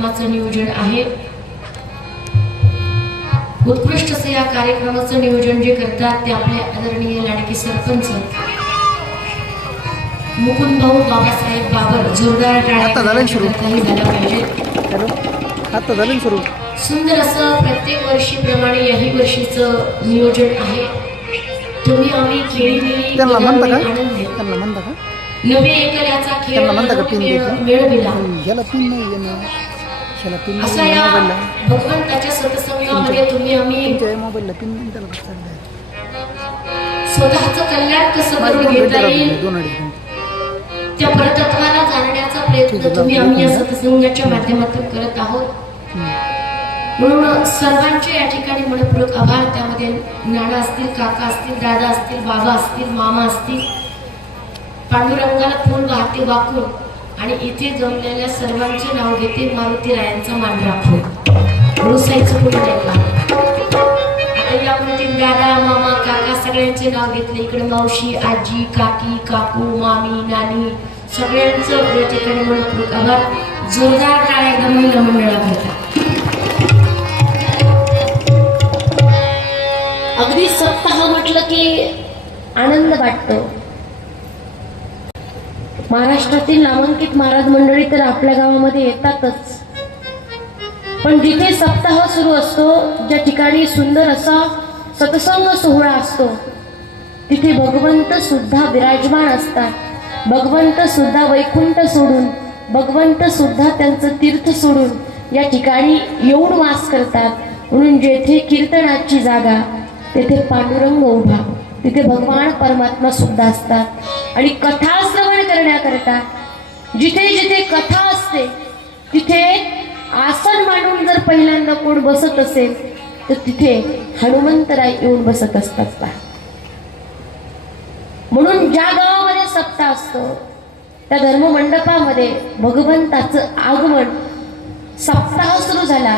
कार्यक्रमाचं नियोजन आहे। उत्कृष्ट असं या कार्यक्रमाचं नियोजन जे करतात ते आपले आदरणीय लाडके सरपंच मुकुंद भाऊ बाबासाहेब बाबर। जोरदार टाळ्या सुरू झाला पाहिजे। सुंदर असं प्रत्येक वर्षीप्रमाणे याही वर्षीचं नियोजन आहे। तुम्ही आम्ही खेळी नवे एकल्याचा खेळ मिळविला असा या भगवंताच्या सत्संगामध्ये तुम्ही आम्ही स्वतःचं कल्याण कसं करून घेता येईल त्या परतत्वाला जाणण्याचा प्रयत्न तुम्ही आम्ही या सत्संगाच्या माध्यमातून करत आहोत। म्हणून सर्वांचे या ठिकाणी मनपूर्वक आभार। त्यामध्ये नाना असतील, काका असतील, दादा असतील, बाबा असतील, मामा असतील, पांडुरंगाला फूल वाहते वाकून आणि इथे जमलेल्या सर्वांचे नाव घेते मारुती रायांचा मान राखून रुसायचं पुढे नाही। आता यामध्ये दादा मामा काका सगळ्यांचे नाव घेतले। इकडे मावशी आजी काकी काकू मामी नानी सगळ्यांचं या ठिकाणी मनपूर्वक आभार। जोरदार टाळ्या एकदा महिला मंडळाकरता। अगदी सप्ताह म्हटलं की आनंद वाटतो। महाराष्ट्रातील नामांकित महाराज मंडळी तर आपल्या गावामध्ये येतातच, पण जिथे सप्ताह सुरू असतो, ज्या ठिकाणी सुंदर असा सत्संग सोहळा असतो, तिथे भगवंत सुद्धा विराजमान असतात। भगवंत सुद्धा वैकुंठ सोडून, भगवंत सुद्धा त्यांचं तीर्थ सोडून या ठिकाणी येऊन वास करतात। म्हणून जेथे कीर्तनाची जागा तेथे पांडुरंग उभा, तिथे भगवान परमात्मा सुद्धा असतात। आणि कथा श्रवण करण्याकरता जिथे जिथे कथा असते तिथे आसन मांडून जर पहिल्यांदा कोण बसत असेल तर तिथे हनुमंतराय येऊन बसत असतात। म्हणून ज्या गावामध्ये सप्ताह असतो त्या धर्ममंडपामध्ये भगवंताचं आगमन सप्ताह सुरू झाला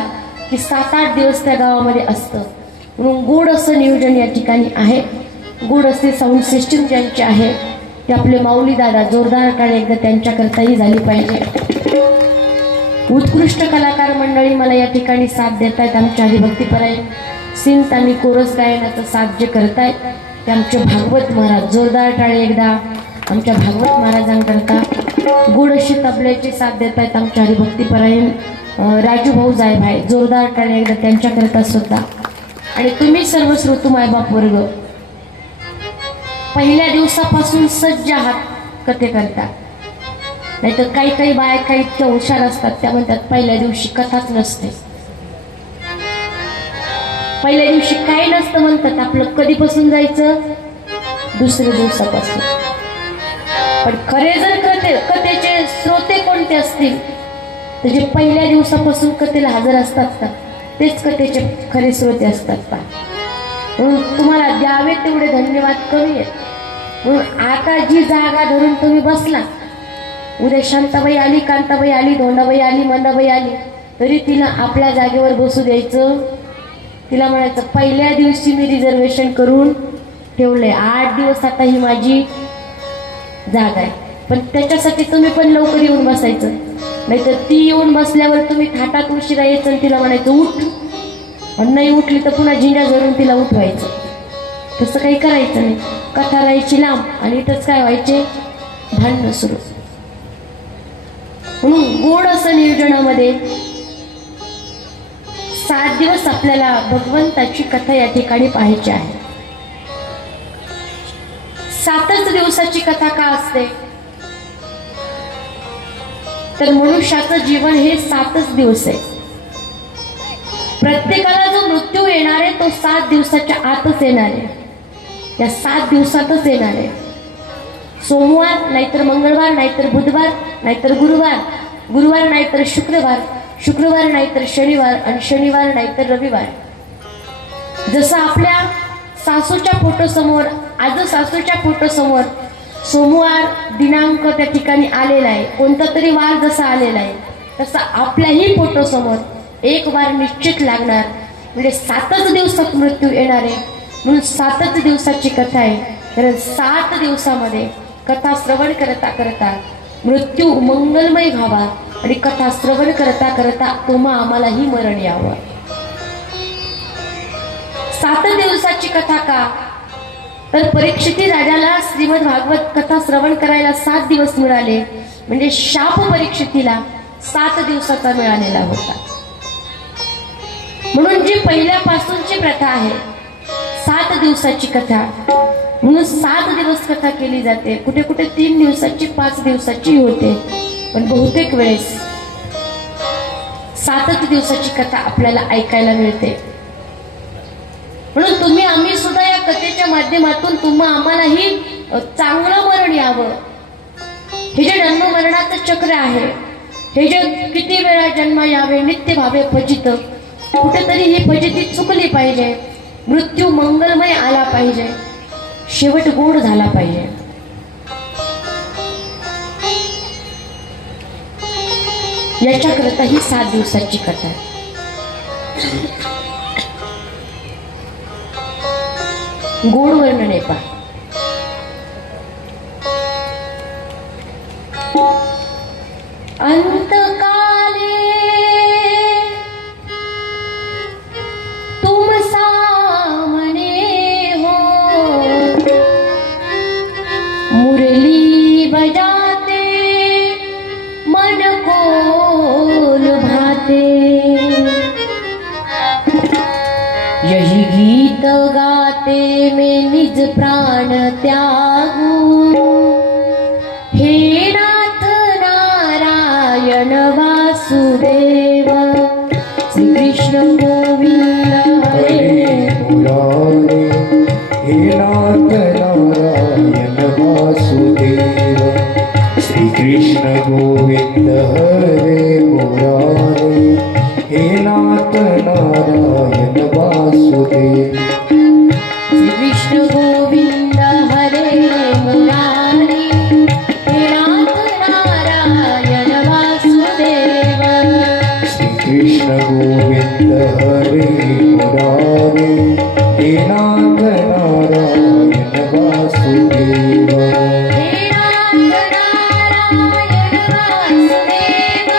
की 7-8 दिवस त्या गावामध्ये असतं। म्हणून गोड असं नियोजन या ठिकाणी आहे। गोड असे साऊंड सिस्टीम ज्यांची आहे ते आपले माऊली दादा। जोरदार टाळी एकदा त्यांच्याकरताही झाली पाहिजे। उत्कृष्ट कलाकार मंडळी मला या ठिकाणी साथ देत आहेत। आमच्या हरिभक्तीपरायण सिंत आणि कोरस गायनाचा साथ जे करतायत ते आमचे भागवत महाराज। जोरदार टाळी एकदा आमच्या भागवत महाराजांकरता। गोड अशी तबल्याची साथ देत आहेत आमच्या हरिभक्तीपरायण राजू भाऊ जायभाई। जोरदार टाळी एकदा त्यांच्याकरता सुद्धा। आणि तुम्ही सर्व श्रोतुमाय बाप वर्ग पहिल्या दिवसापासून सज्ज आहात कथे करता। नाहीतर काही काही बायका इतक्या हुशार असतात त्या म्हणतात पहिल्या दिवशी कथाच नसते, पहिल्या दिवशी काय नसतं म्हणतात। आपलं कधीपासून जायचं? दुसऱ्या दिवसापासून। पण खरे जर कथेचे श्रोते कोणते असतील तर जे पहिल्या दिवसापासून कथेला हजर असतात का तेच कथेचे खरे श्रोते असतात का। म्हणून तुम्हाला द्यावे तेवढे धन्यवाद कमी आहेत। म्हणून आता जी जागा धरून तुम्ही बसला, उद्या शांताबाई आली, कांताबाई आली, धोंडाबाई आली, मंदाबाई आली तरी तिला आपल्या जागेवर बसू द्यायचं। तिला म्हणायचं पहिल्या दिवशी मी रिझर्वेशन करून ठेवलंय, 8 दिवस आता ही माझी जागा आहे। पण त्याच्यासाठी तुम्ही पण लवकर येऊन बसायचं, नाहीतर ती येऊन बसल्यावर तुम्ही थाटात उशिरा यायचं आणि तिला म्हणायचं उठ, आणि नाही उठली तर पुन्हा झिंड्या धरून तिला उठवायचं। तसं काही करायचं नाही। कथा राहायची लांब आणि इथंच काय व्हायचे भांडणं सुरू। म्हणून गोड असं नियोजनामध्ये 7 दिवस आपल्याला भगवंताची कथा या ठिकाणी पाहायची आहे। 7च दिवसाची कथा का असते तर मनुष्याचं जीवन हे 7च दिवस आहे। प्रत्येकाला जो मृत्यू येणार आहे तो 7 दिवसाच्या आतच येणार आहे, या 7 दिवसातच येणार आहे। सोमवार नाहीतर मंगळवार नाहीतर बुधवार नाहीतर गुरुवार, गुरुवार नाहीतर शुक्रवार, शुक्रवार नाहीतर शनिवार आणि शनिवार नाहीतर रविवार। जसं आपल्या सासूच्या फोटोसमोर आज सासूच्या फोटोसमोर सोमवार दिनांक त्या ठिकाणी आलेला आहे, कोणता तरी वार जसा आलेला आहे तसा आपल्याही फोटोसमोर एक वार निश्चित लागणार। म्हणजे 7च दिवसात मृत्यू येणार आहे। म्हणून 7च दिवसाची कथा आहे। कारण 7 दिवसामध्ये कथा श्रवण करता करता मृत्यू मंगलमय व्हावा आणि कथा श्रवण करता करता तुम्हा आम्हालाही मरण यावं. 7 दिवसाची कथा का? तर परीक्षिती राजाला श्रीमद भागवत कथा श्रवण करायला 7 दिवस मिळाले, म्हणजे शाप परीक्षितीला 7 दिवसाचा मिळालेला होता. म्हणून जी पहिल्यापासूनची प्रथा आहे 7 दिवसाची कथा, म्हणून 7 दिवस कथा केली जाते. कुठे कुठे 3 दिवसाची 5 दिवसाची होते, पण बहुतेक वेळेस 7 दिवसाची कथा आपल्याला ऐकायला मिळते. म्हणून तुम्ही आम्ही सुद्धा या कथेच्या माध्यमातून तुम्हा आम्हालाही चांगलं मरण यावं. हे जे जन्म मरणाचं चक्र आहे, हे जे किती वेळा जन्म यावे नित्य भावे फजित, कुठेतरी ही फजिती चुकली पाहिजे, मृत्यू मंगलमय आला पाहिजे, शेवट गोड झाला पाहिजे. याच्याकरता ही 7 दिवसाची कथा. गोड वर्णने पहा. अंतकाले तुम सामने हो, मुरली बजाते मन को लुभाते, यही गीत गाते में निज प्राण त्यागू, हे नाथ नारायण वासुदेव, श्री कृष्ण गोविंद हरे मुरारे, हे नाथ नारायण वासुदेव, श्री कृष्ण गोविंद हरे मुरारे, हे नाथ नारायण वासुदेव, श्री कृष्ण गोविंद हरे मुरारी, हे नाथ नारायण वासुदेव, श्री कृष्ण गोविंद हरे मुरारे, हे नाथ नारायण वासुदेव, हे नाथ नारायण वासुदेव,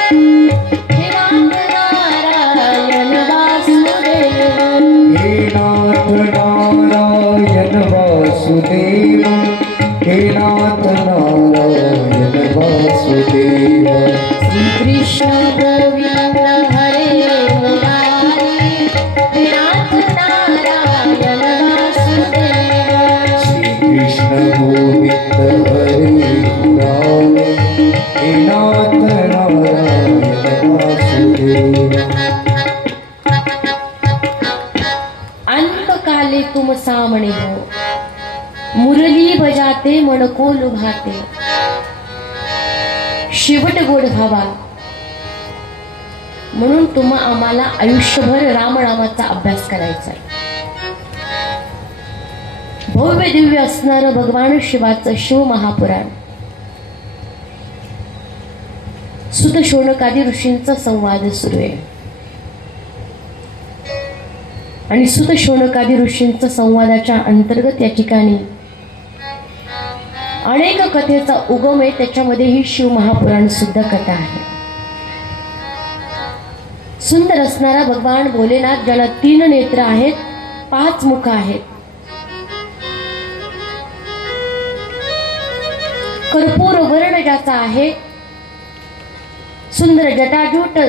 हे नाथ नारायण वासुदेव, हे नाथ नारायण वासुदेव, हे नाथ नारायण वासुदेव, श्री कृष्ण गोविंद हरे मुरारी, हे नाथ नारायण वासुदेव, श्री कृष्ण गोविंद हरे मुरारे, हे नाथ नारायण वासुदेव. अंतकाले तुम सामने हो, मुरली बजाते मन को लुभाते, शेवट गोड व्हावा म्हणून तुम्हा आम्हाला आयुष्यभर रामनामाचा अभ्यास करायचा आहे. भव्य दिव्य असणारं भगवान शिवाचं शिव महापुराण, सुत शौनकादी ऋषींचा संवाद सुरू आहे. आणि सुत शौनकादी ऋषींचा संवादाच्या अंतर्गत या ठिकाणी अनेक कथेचा उगम आहे. त्याच्यामध्ये ही शिव महापुराण सुद्धा कथा आहे. सुंदर असणारा भगवान भोलेनाथ, ज्याला 3 नेत्र आहेत, 5 मुख आहेत, कर्पूर वर्ण ज्याचा आहे, सुंदर जटाजूट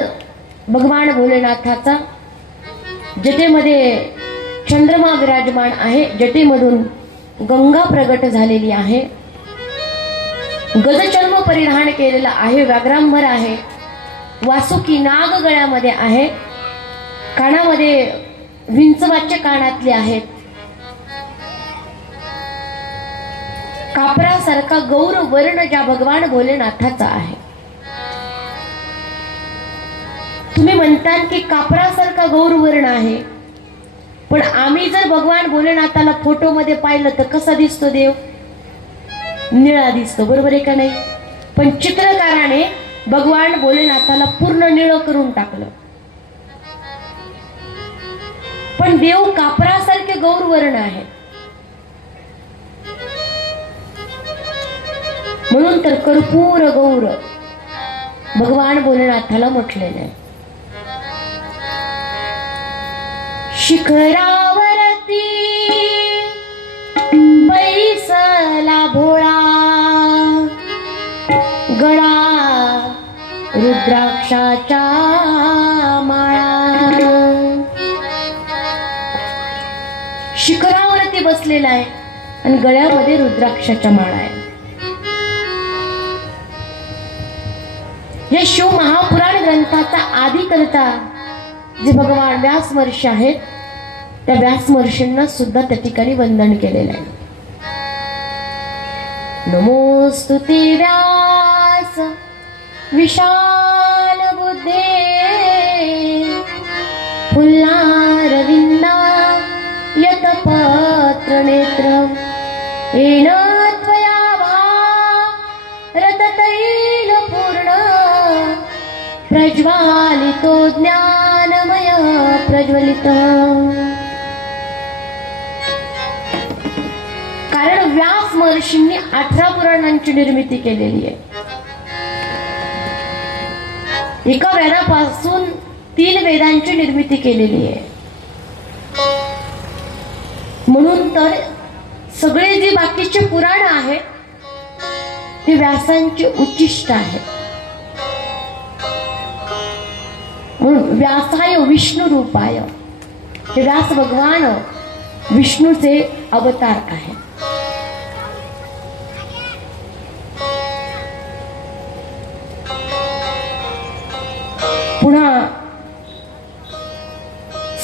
भगवान भोलेनाथाचा, जटेमध्ये चंद्रमा विराजमान आहे, जटेमधून गंगा प्रगट झालेली आहे, गजचर्म परिधान केलेला आहे, व्याघ्रांबर आहे, वासुकी नाग गळ्यामध्ये आहे, कानामध्ये विंचवाचे कानातले आहेत, कापरासारखा गौर वर्ण ज्या भगवान भोलेनाथाचा आहे. तुम्ही म्हणतात की कापरासारखा गौर वर्ण आहे, पण आम्ही जर भगवान भोलेनाथाला फोटोमध्ये पाहिलं तर कसा दिसतो देव? निळा दिसतो, बरोबर आहे का नाही? पण चित्रकाराने भगवान भोलेनाथाला पूर्ण निळं करून टाकलं. पण देव कापरासारखे गौर वर्ण आहे. म्हणून तर कर्पूर गौर भगवान भोलेनाथाला म्हटलेलं आहे. शिखरावरती बैसला भोळा, गळा रुद्राक्षाच्या माळा. शिखरावरती बसलेला आहे आणि गळ्यामध्ये रुद्राक्षाच्या माळा आहे. या शिव महापुराण ग्रंथाचा आदिकर्ता जे भगवान व्यास महर्षी आहेत, त्या व्यास महर्षींना सुद्धा त्या ठिकाणी वंदन केलेलं आहे. नमोस्तुते व्यास विशाल बुद्धे, फुल्लारविंदा यतपत्र नेत्र, येन त्वया भारततैल पूर्ण, प्रज्वालितो ज्ञानमय प्रज्वलित. कारण व्यास महर्षींनी 18 पुराणांची निर्मिती केलेली आहे. एका वेदापासून 3 वेदांची निर्मिती केलेली आहे. म्हणून तर सगळे जे बाकीचे पुराण आहेत ते व्यासांचे उच्चिष्ट आहे. म्हणून व्यासाय विष्णू रूपाय, हे व्यास भगवान विष्णूचे अवतार आहे. पुन्हा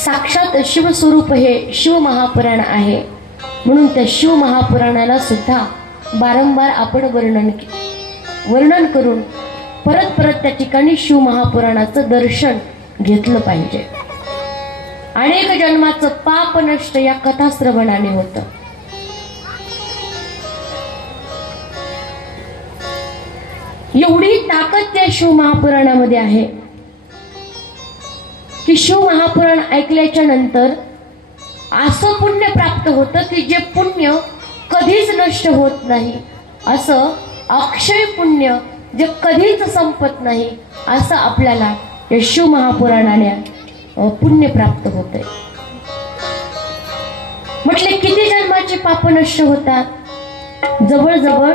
साक्षात शिवस्वरूप हे शिव महापुराण आहे. म्हणून त्या शिव महापुराणाला सुद्धा वारंवार आपण वर्णन करून परत परत त्या ठिकाणी शिव महापुराणाचं दर्शन घेतलं पाहिजे. अनेक जन्माचं पाप नष्ट या कथा श्रवणाने होतं. एवढी ताकद त्या शिव महापुराणामध्ये आहे की शिव महापुराण ऐकल्याच्या नंतर असं पुण्य प्राप्त होतं की जे पुण्य कधीच नष्ट होत नाही, असं अक्षय पुण्य जे कधीच संपत नाही, असं आपल्याला या शिव महापुराणाने पुण्य प्राप्त होते. म्हटले किती जन्माची पाप नष्ट होतात? जवळजवळ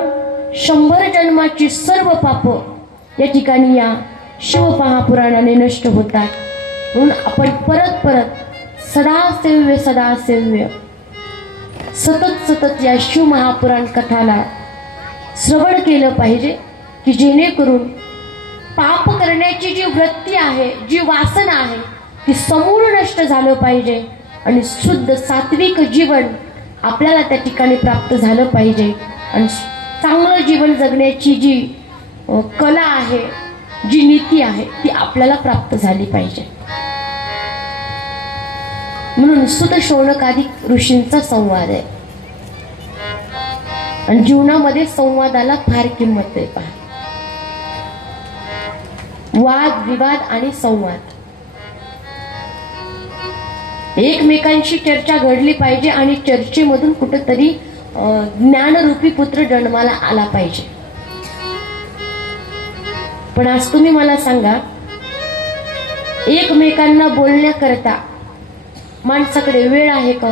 100 जन्माची सर्व पाप या ठिकाणी या शिव महापुराणाने नष्ट होतात. म्हणून आपण परत परत सदा सेव्य सतत या शिव महापुराण कथाला श्रवण केलं पाहिजे की जेणेकरून पाप करण्याची जी वृत्ती आहे, जी वासना आहे, ती समूळ नष्ट झालं पाहिजे आणि शुद्ध सात्विक जीवन आपल्याला त्या ठिकाणी प्राप्त झालं पाहिजे आणि चांगलं जीवन जगण्याची जी कला आहे, जी नीती आहे, ती आपल्याला प्राप्त झाली पाहिजे. म्हणून सुत शौनकादिक ऋषींचा संवाद आहे आणि जीवनामध्ये संवादाला फार किंमत आहे. पहा, वाद विवाद आणि संवाद, एकमेकांशी चर्चा घडली पाहिजे आणि चर्चेमधून कुठेतरी ज्ञानरूपी पुत्र जन्माला आला पाहिजे. पण आज तुम्ही मला सांगा, एकमेकांना बोलण्याकरता माणसाकडे वेळ आहे का?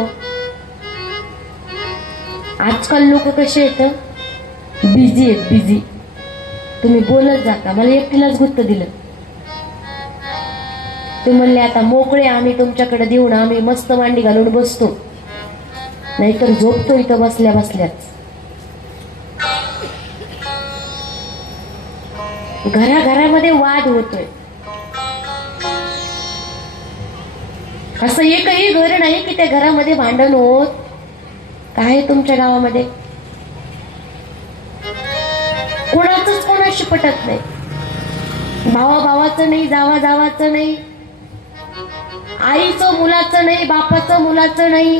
आजकाल लोक कसे आहेत, बिझी आहेत, बिझी. तुम्ही बोलत जाता, मला एकटीलाच गुत्त दिलं. ते म्हणले आता मोकळे आम्ही तुमच्याकडे देऊ ना, आम्ही मस्त मांडी घालून बसतो, नाहीतर झोपतो इथं बसल्या बसल्याच. घराघरामध्ये वाद होतोय. असं एकही घर नाही की त्या घरामध्ये भांडण होत. काय तुमच्या गावामध्ये कोणाचंच कोणाशी पटत नाही. भावा भावाचं नाही, जावा जावाचं नाही, आईचं मुलाचं नाही, बापाचं मुलाचं नाही,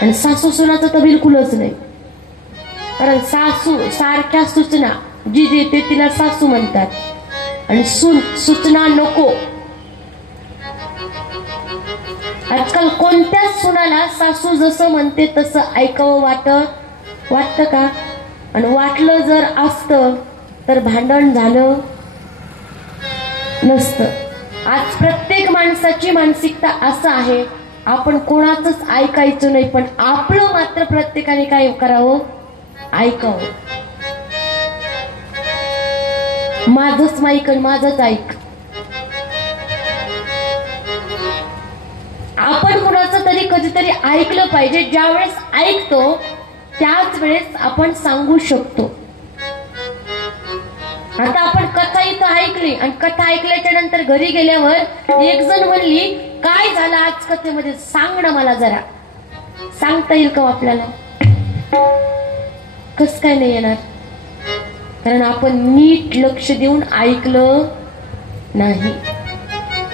आणि सासू सुनाचं तर बिलकुलच नाही. कारण सासू सारख्या सूचना जी देते तिला सासू म्हणतात आणि सूचना नको. आजकाल कोणत्याच सुनाला सासू जसं म्हणते तसं ऐकावं वाटतं का? आणि वाटलं जर असतं तर भांडण झालं, नसतं. आज प्रत्येक माणसाची मानसिकता असं आहे, आपण कोणाचंच ऐकायचं नाही, पण आपलं मात्र प्रत्येकाने काय करावं, ऐकावं. माझंच ऐक आणि माझंच ऐक. आपण कुणाचं तरी कधीतरी ऐकलं पाहिजे. ज्या वेळेस ऐकतो त्याच वेळेस आपण सांगू शकतो. आता आपण कथा इथं ऐकली आणि कथा ऐकल्याच्या नंतर घरी गेल्यावर एक जण म्हणली, काय झालं आज कथेमध्ये, सांग ना मला जरा. सांगता येईल का आपल्याला? कस काय नाही येणार? कारण आपण नीट लक्ष देऊन ऐकलं नाही.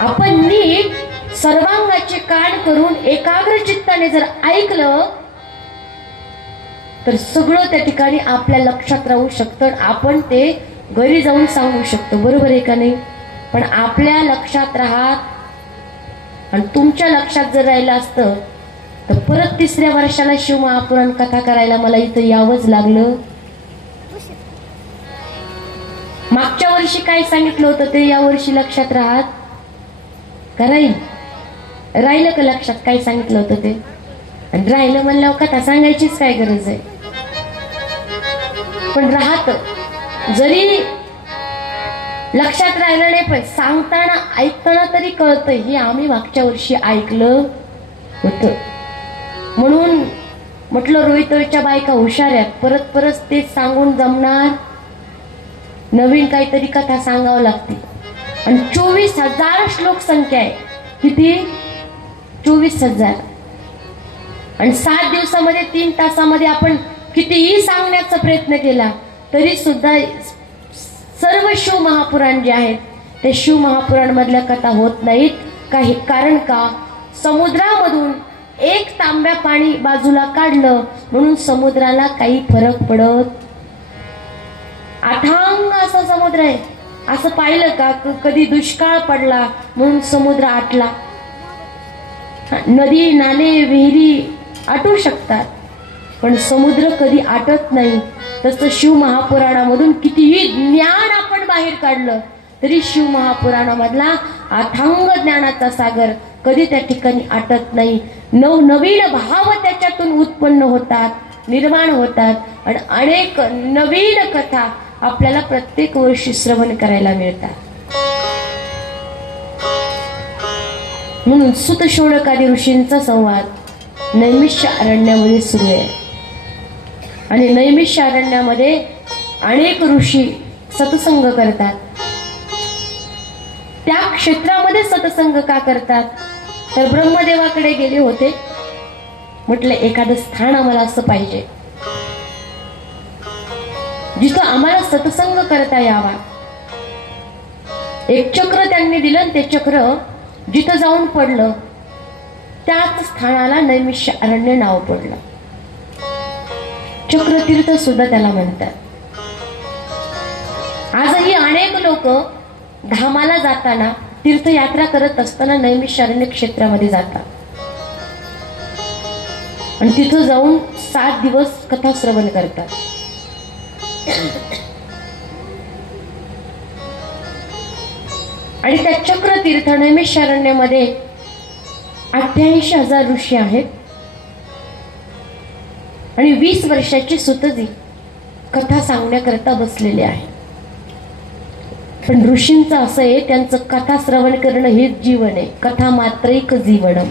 आपण नीट सर्वांगाचे कान करून एकाग्र चित्ताने जर ऐकलं तर सगळं त्या ठिकाणी आपल्या लक्षात राहू शकतं. आपण ते घरी जाऊन सांगू शकतो. बरोबर आहे का नाही? पण आपल्या लक्षात राहत आणि तुमच्या लक्षात जर राहिलं असतं तर परत 3ऱ्या वर्षाला शिवमहापुराण कथा करायला मला इथं यावंच लागलं. मागच्या वर्षी काय सांगितलं होतं ते या वर्षी लक्षात राहत का? राहिलं का लक्षात काय सांगितलं होतं ते? आणि राहिलं म्हणल्यावर कथा सांगायचीच काय गरज आहे? पण राहत, जरी लक्षात राहिलं नाही पण सांगताना ऐकताना तरी कळतंय. हे आम्ही मागच्या वर्षी ऐकलं होतं. म्हणून म्हटलं रोहितच्या बायका हुशार आहेत, परत परत ते सांगून जमणार, नवीन काहीतरी कथा सांगावं लागते. आणि 24,000 श्लोक संख्या आहे. किती? 24,000. आणि 7 दिवसामध्ये 3 तासामध्ये आपण कितीही सांगण्याचा प्रयत्न केला तरी सुद्धा सर्व शिव महापुराण जे आहेत ते शिव महापुराण मधल्या कथा होत नाहीत. काही कारण का? समुद्रामधून 1 तांब्या पाणी बाजूला काढलं म्हणून समुद्राला काही फरक पडत. अथांग असा समुद्र आहे. असं पाहिलं का कधी दुष्काळ पडला म्हणून समुद्र आटला? नदी नाले विहिरी आटू शकतात पण समुद्र कधी आटत नाही. तसं शिव महापुराणामधून कितीही ज्ञान आपण बाहेर काढलं तरी शिव महापुराणामधला अथांग ज्ञानाचा सागर कधी त्या ठिकाणी आटत नाही. नवनवीन भाव त्याच्यातून उत्पन्न होतात, निर्माण होतात आणि अनेक नवीन कथा आपल्याला प्रत्येक वर्षी श्रवण करायला मिळतात. म्हणून सुत शौनकादी ऋषींचा संवाद नैमिष्य अरण्यामध्ये सुरू आहे. आणि नैमिष्य अरण्यामध्ये अनेक ऋषी सत्संग करतात. त्या क्षेत्रामध्ये सत्संग का करतात? तर ब्रह्मदेवाकडे गेले होते. म्हटलं एखादं स्थान आम्हाला असं पाहिजे जिथं आम्हाला सत्संग करता यावा. एक चक्र त्यांनी दिलं आणि ते चक्र जिथं जाऊन पडलं त्याच स्थानाला नैमिष्य अरण्य नाव पडलं. चक्रतीर्थ सुद्धा त्याला म्हणतात. आजही अनेक लोक धामाला जाताना, तीर्थयात्रा करत असताना नैमिष्य अरण्य क्षेत्रामध्ये जातात आणि तिथं जाऊन 7 दिवस कथा श्रवण करतात. आणि त्या चक्रतीर्थ नैमिषारण्यामध्ये 88,000 ऋषी आहेत आणि 20 वर्षाची सुतजी कथा सांगण्याकरता बसलेले आहे. पण ऋषींचं असं आहे, त्यांचं कथा श्रवण करणं हेच जीवन आहे. कथा मात्रैक जीवनम.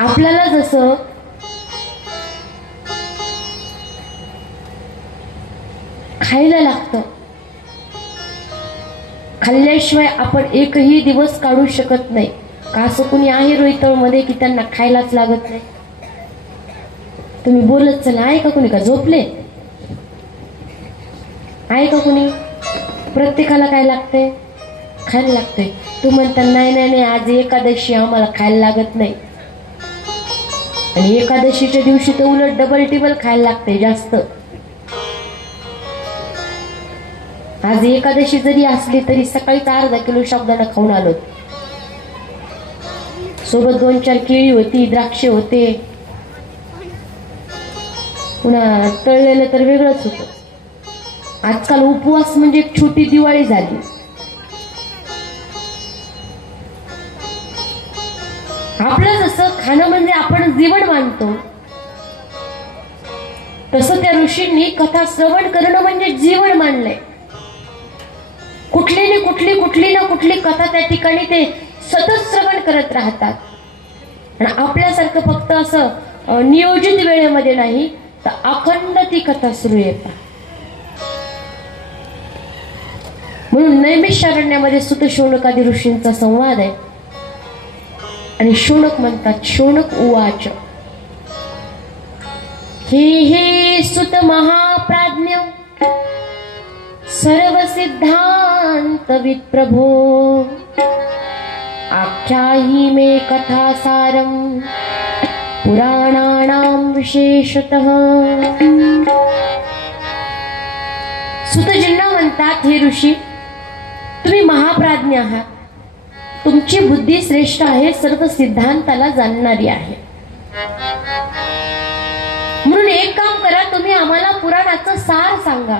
आपल्याला जसं खायला लागतं, खाल्ल्याशिवाय आपण एकही दिवस काढू शकत नाही. का असं कुणी आहे रोहितळमध्ये की त्यांना खायलाच लागत नाही? तुम्ही बोलत चला. आहे का कुणी? का झोपले? आहे का कुणी? प्रत्येकाला काय लागतंय? खायला लागतंय. तू म्हणता नाही नाही नाही आज एकादशी आम्हाला खायला लागत नाही. आणि एकादशीच्या दिवशी तर उलट डबल टिबल खायला लागते जास्त. आज एकादशी जरी असली तरी सकाळीच अर्धा किलो साबुदाणा खाऊन आलो. सोबत 2-4 केळी होती, द्राक्षे होते, पुन्हा तळलेलं तर वेगळंच होतं. आजकाल उपवास म्हणजे एक छोटी दिवाळी झाली. आपलं जसं खाणं म्हणजे आपण जीवन मानतो, तसं त्या ऋषींनी कथा श्रवण करणं म्हणजे जीवन मानलंय. कुठली ना कुठली कथा त्या ठिकाणी ते सतत श्रवण करत राहतात. आणि आपल्यासारखं फक्त असं नियोजित वेळेमध्ये नाही, तर अखंड ती कथा सुरू येतात. म्हणून नैमिषारण्यामध्ये सुत शौनकादी ऋषींचा संवाद आहे. आणि शौनक म्हणतात, शौनक उवाच, हे सुत महाप्राज्ञ सर्व सिद्धांत विप्रभो, आख्याही मे कथा सारम पुराणानां विशेषतः. सुतजींना म्हणतात, हे ऋषी, तुम्ही महाप्राज्ञ आहात, तुमची बुद्धी श्रेष्ठ आहे, सर्व सिद्धांताला जाणणारी आहे. म्हणून एक काम करा, तुम्ही आम्हाला पुराणाचं सार सांगा,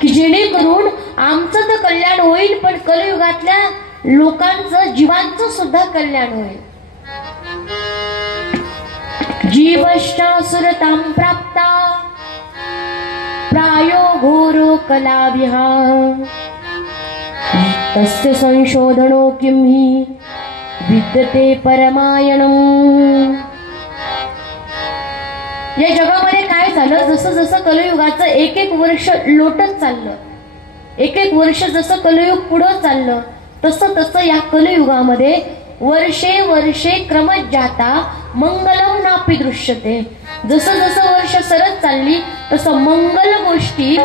की जेणेकरून आमचं तर कल्याण होईल, पण कलियुगातल्या लोकांचं, जीवांचं सुद्धा कल्याण होईल. जीवश्चासुरतां प्राप्ता प्रायो घोरो कलाविहा, तस्य संशोधनो किं हि विद्यते परमायणम्. या जगामध्ये काय झालं, जसं जसं कलियुगाचं एक एक वर्ष लोटत चाललं, एक एक वर्ष जसं कलियुग पुढं चाललं, तसं तसं या कलियुगामध्ये वर्षे वर्षे क्रमत जाता मंगलम नापि दृश्यते. जसं जसं वर्ष सरत चालली तसं मंगल गोष्टी,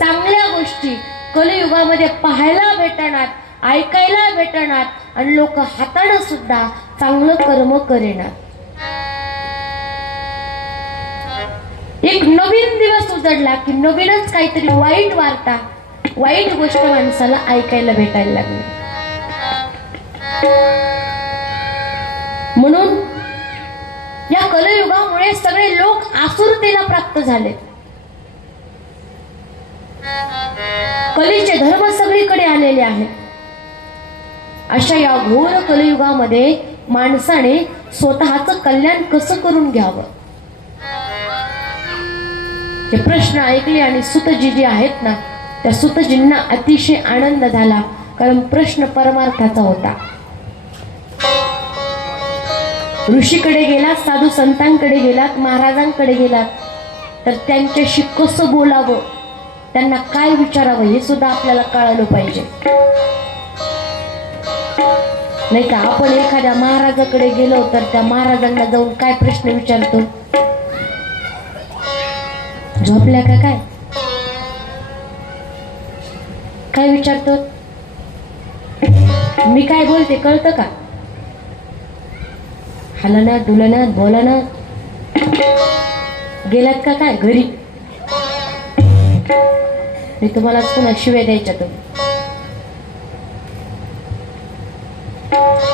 चांगल्या गोष्टी कलियुगामध्ये पाहायला भेटणार, ऐकायला भेटणार, आणि लोक हाताने सुद्धा चांगलं कर्म करेणार. एक नवीन दिवस उजडला की नवीनच काहीतरी वाईट वार्ता, वाईट गोष्ट माणसाला ऐकायला भेटायला लागली. म्हणून या कलियुगामुळे सगळे लोक आसुरतेला प्राप्त झाले. कलीचे धर्म सगळीकडे आलेले आहेत. अशा या घोर कलियुगामध्ये माणसाने स्वतःचं कल्याण कसं करून घ्यावं, हे प्रश्न ऐकले. आणि सुतजी जी आहेत ना, त्या सुतजींना अतिशय आनंद झाला, कारण प्रश्न परमार्थाचा होता. ऋषीकडे गेलात, साधू संतांकडे गेलात, महाराजांकडे गेलात, तर त्यांच्याशी कसं बोलावं, त्यांना काय विचारावं, हे सुद्धा आपल्याला कळालं पाहिजे. नाही का आपण एखाद्या महाराजाकडे गेलो तर त्या महाराजांना जाऊन काय प्रश्न विचारतो, झोपल्या का काय, काय विचारतो, मी काय बोलते कळतं का, हलना डुलना बोलना, गेलात का काय घरी, मी तुम्हाला पुन्हा शिव्या द्यायच्या.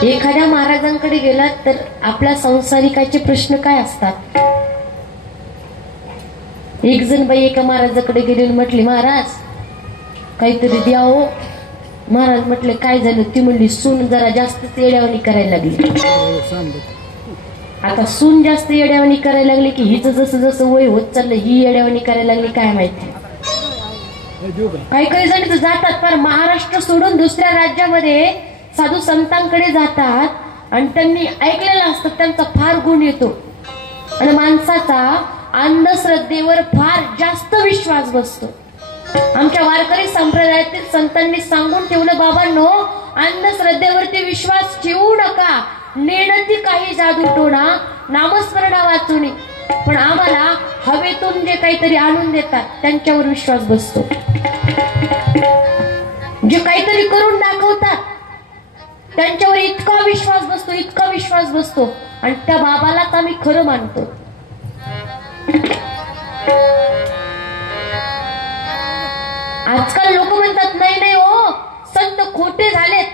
एखाद्या महाराजांकडे गेलात तर आपल्या संसारिकाचे प्रश्न काय असतात. एक जण बाई एका महाराजाकडे गेली आणि म्हटली, महाराज काहीतरी द्या हो. महाराज म्हटले, काय झालं. ती म्हणली, सून जरा जास्तच येड्यावानी करायला लागली. आता सून जास्त येड्यावानी करायला लागली की हिचं जसं जसं वय होत चाललं ही येड्यावानी करायला लागली काय माहिती. काही काही जण जातात पर महाराष्ट्र सोडून दुसऱ्या राज्यामध्ये साधू संतांकडे जातात आणि त्यांनी ऐकलेलं असतं, त्यांचा फार गुण येतो आणि माणसाचा अंधश्रद्धेवर फार जास्त विश्वास बसतो. आमच्या वारकरी संप्रदायातील संतांनी सांगून ठेवलं, बाबांनो अंधश्रद्धेवरती विश्वास ठेवू नका, नेणती काही जादू टोणा नामस्मरणा वाचुनी. पण आम्हाला हवेतून जे काहीतरी आणून देतात त्यांच्यावर विश्वास बसतो, जे काहीतरी करून दाखवतात त्यांच्यावर इतका विश्वास बसतो, इतका विश्वास बसतो, आणि त्या बाबालाच आम्ही खरं मानतो. आजकाल लोक म्हणतात, नाही नाही हो संत खोटे झालेत.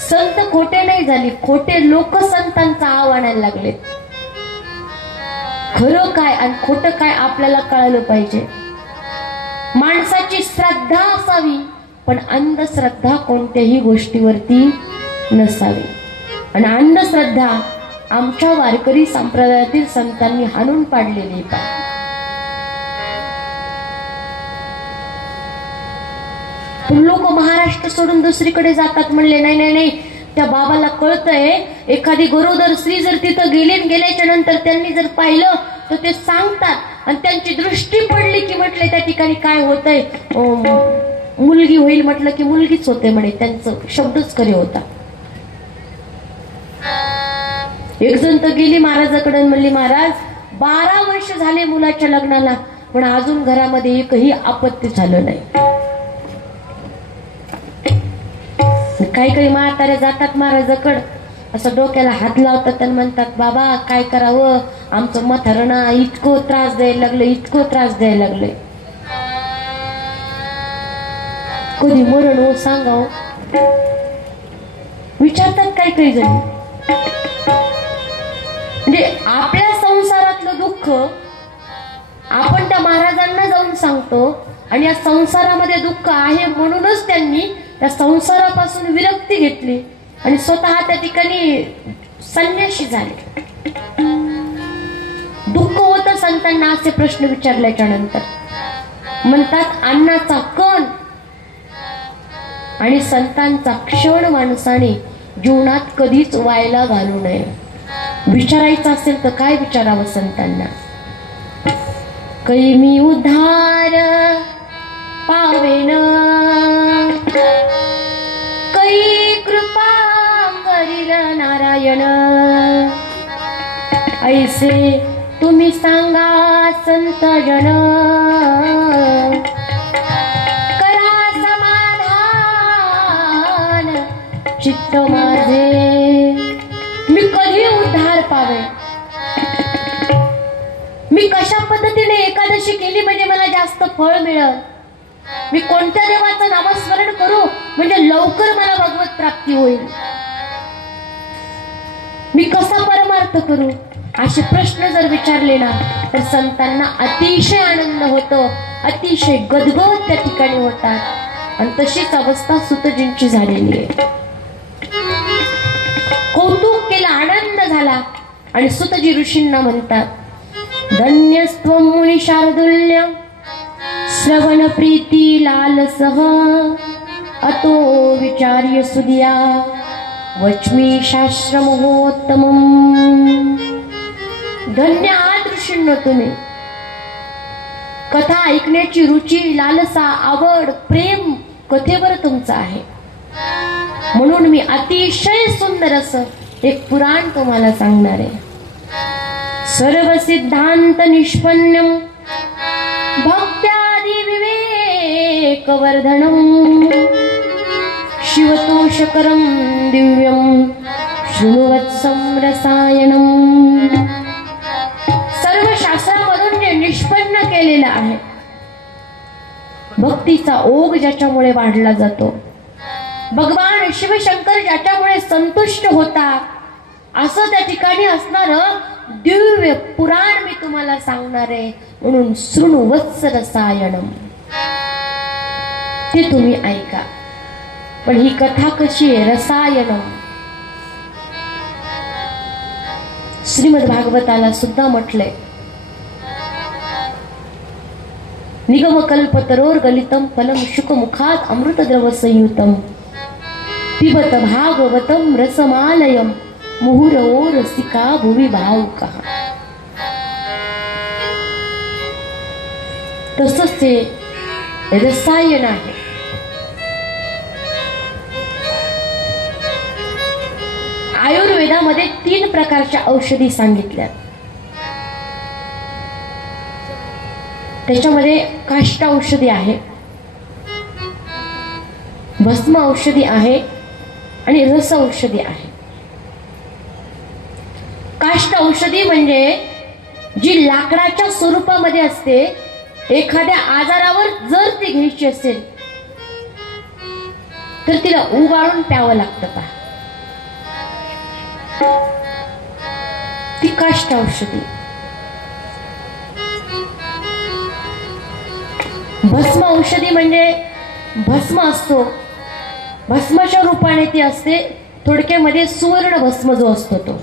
संत खोटे नाही झाले, खोटे लोक संतांचा आव आणायला लागलेत. खरं काय आणि खोटं काय आपल्याला कळालं पाहिजे. माणसाची श्रद्धा असावी, पण अंधश्रद्धा कोणत्याही गोष्टीवरती नसावी. आणि अंधश्रद्धा आमच्या वारकरी संप्रदायातील संतांनी हाणून पाडलेली पाहिजे. लोक महाराष्ट्र सोडून दुसरीकडे जातात. म्हणले नाही नाही नाही, त्या बाबाला कळतंय एखादी गरोदर स्त्री जर तिथं गेल्याच्या नंतर त्यांनी जर पाहिलं तर ते सांगतात आणि त्यांची दृष्टी पडली की म्हटले त्या ठिकाणी काय होतंय, मुलगी होईल म्हटलं की मुलगीच होते म्हणे. त्यांचं शब्दच खरे होता. एक जण तर गेली महाराजाकडे, म्हणली महाराज 12 वर्ष झाले मुलाच्या लग्नाला, पण अजून घरामध्ये एकही आपत्ती झालं नाही. काही काही म्हातारे जातात महाराजाकडं, असं डोक्याला हात लावतात आणि म्हणतात बाबा काय करावं, आमचं म्हातारणा इतकं त्रास द्यायला लागलं, इतकं त्रास द्यायला लागले. कधी मरण हो सांगाव विचारतात काही काही जण. म्हणजे आपल्या संसारातलं दुःख आपण त्या महाराजांना जाऊन सांगतो, आणि या संसारामध्ये दुःख आहे म्हणूनच त्यांनी त्या संसारापासून विरक्ती घेतली आणि स्वतः त्या ठिकाणी संन्याशी झाले. दुःख होतं संतांना असे प्रश्न विचारल्याच्या नंतर. म्हणतात अन्नाचा कण आणि संतांचा क्षण माणसाने जीवनात कधीच व्हायला घालू नये. विचारायचं असेल तर काय विचारावं संतांना. कै मी उद्धार पावेन, कै कृपा करील नारायण, ऐसे तुम्ही सांगा संत जन, करा समाधान चित्त माझे. मी कधी उद्धार पावे, मी कशा पद्धतीने एकादशी केली म्हणजे मला जास्त फळ मिळेल, मी कोणत्या देवाचं नामस्मरण करू म्हणजे लवकर मला भगवत प्राप्ती होईल, मी कसा परमार्थ करू, असे प्रश्न जर विचारले ना तर संतांना अतिशय आनंद होतो, अतिशय गदगद त्या ठिकाणी होतात. आणि तशीच अवस्था सुतजींची झालेली आहे. कौतुक केलं, आनंद झाला. आणि सुतजी ऋषींना म्हणतात धन्यस्त्वं मुनी शार्दूल्य श्रवण प्रीती लालसह, अतो विचार्य सुदिया वच्मी शास्त्र महोत्तमम्. धन्य आहात ऋषींनो तुम्ही, कथा ऐकण्याची रुची, लालसा, आवड, प्रेम कथेवर तुमचं आहे. म्हणून मी अतिशय सुंदर असं एक पुराण तुम्हाला सांगणार आहे. सर्व सिद्धांत निष्पन्नम भक्त्यादि विवेक वर्धनम, शिवतोषकरम दिव्यम शृणुवत्सं रसायनम. सर्व शास्त्रामधून जे निष्पन्न केलेलं आहे, भक्तीचा ओघ ज्याच्यामुळे वाढला जातो, भगवान शिवशंकर ज्याच्यामुळे संतुष्ट होता, असं त्या ठिकाणी असणारं दिव्य पुराण मी तुम्हाला सांगणार आहे. म्हणून शृणुवत्स रसायनम, ते तुम्ही ऐका. पण ही कथा कशी आहे? रसायनम. श्रीमद भागवताला सुद्धा म्हटलंय निगमकल्पतरोर गलितम फलम शुकमुखात अमृतद्रव संयुतम, पिबत भागवतम रसमालयम मुहुरओ रसिका भुवि भावुकः. तसंच ते रसायन आहे. आयुर्वेदामध्ये 3 प्रकारच्या औषधी सांगितल्या. त्याच्यामध्ये काष्ठ औषधी आहे, भस्म औषधी आहे आणि रस औषधी आहे. काष्ठ औषधी म्हणजे जी लाकडाच्या स्वरूपामध्ये असते. एखाद्या आजारावर जर ती घ्यायची असेल तर तिला उगाळून प्यावं लागतं पहा, ती काष्ठ औषधी. भस्म औषधी म्हणजे भस्म असतो, भस्माच्या रूपाने ती असते. थोडक्यामध्ये सुवर्ण भस्म जो असतो तो,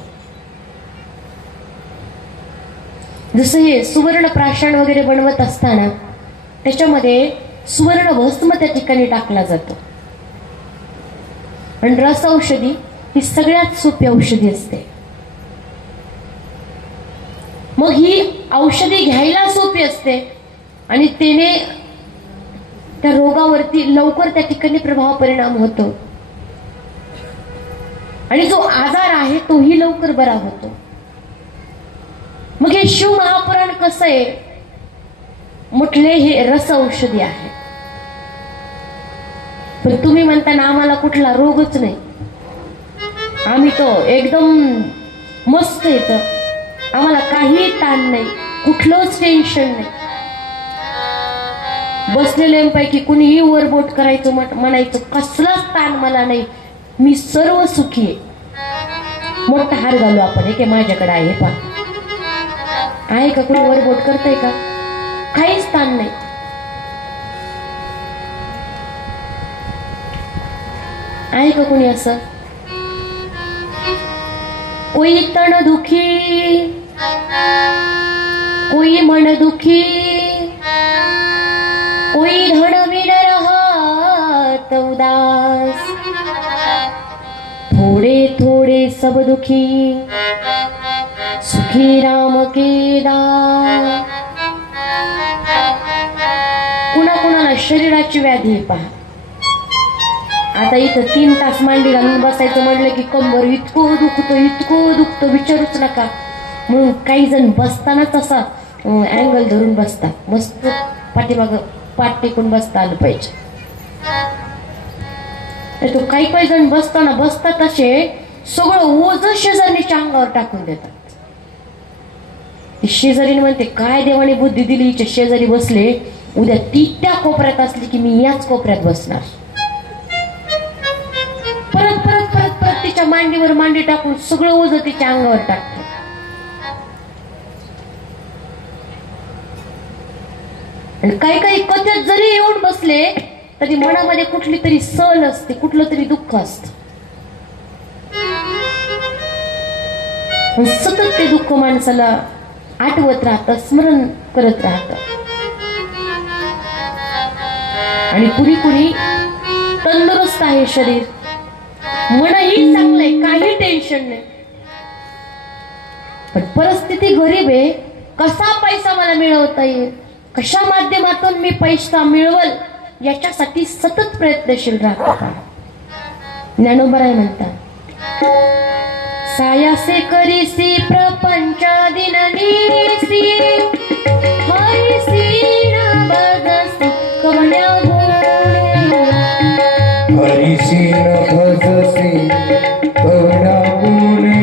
जसं हे सुवर्ण प्राशन वगैरे बनवत असताना त्याच्यामध्ये सुवर्ण भस्म त्या ठिकाणी टाकला जातो. आणि रस औषधी ही सगळ्यात सोपी औषधी असते. मग ही औषधी घ्यायला सोपी असते आणि त्याने त्या रोगावरती लवकर त्या ठिकाणी प्रभाव परिणाम होतो आणि जो आजार आहे तोही लवकर बरा होतो. मग हे शिव महापुराण कसं आहे म्हटले, हे रस औषधी आहे. पण तुम्ही म्हणता ना आम्हाला कुठला रोगच नाही, आम्ही तो एकदम मस्त येतं, आम्हाला काही ताण नाही, कुठलंच टेन्शन नाही. बसलेल्यांपैकी कुणीही वरबोट करायचं म्हणायचं, कसलाच ताण मला नाही, मी सर्व सुखी आहे. मोठा हार घालू आपण, हे माझ्याकडे आहे पा, आहे का कुणी वरबोट करताय का? काहीच ताण नाही. आहे का कुणी असं? कोई तण दुखी, कोई मन दुखी, कोई धन बिन रहत उदास, थोड़े थोड़े सब दुखी, सुखी राम के दास. कुणाकुणाला शरीराची व्याधी आहे पहा. आता इथं 3 तास मांडी घालून बसायचं म्हणलं की कंबर इतकं दुखतं विचारूच नका. म्हणून काही जण बसतानाच असा अँगल धरून बसतात, मस्त पाठीमाग पाठ टेकून बसता आलं पाहिजे. तो काही जण बसतात असे सगळं ओझ शेजारणीच्या अंगावर टाकून देतात. शेजारीने म्हणते, काय देवाने बुद्धी दिली, हिच्या शेजारी बसले, उद्या ती त्या कोपऱ्यात असली की मी याच कोपऱ्यात बसणार. परत परत परत परत तिच्या मांडीवर मांडी टाकून सगळं ओझ तिच्या अंगावर टाकतो. आणि काही कथेत जरी येऊन बसले तरी मनामध्ये कुठली तरी सल असते, कुठलं तरी दुःख असतं. सतत ते दुःख माणसाला आठवत राहतं, स्मरण करत राहतं. आणि कुणी तंदुरुस्त आहे शरीर, मनही चांगलंय, काही टेन्शन नाही, पण परिस्थिती गरीब आहे. कसा पैसा मला मिळवता येईल, कशा माध्यमातून मी पैसा मिळवल याच्यासाठी सतत प्रयत्नशील राहतो. ज्ञानोबराय म्हणतात, सायासे करीसी प्रपंच दिननीसी, हरिसी न बजसी कवण्या गुणे, हरिसी न भजसी कवण्या गुणे,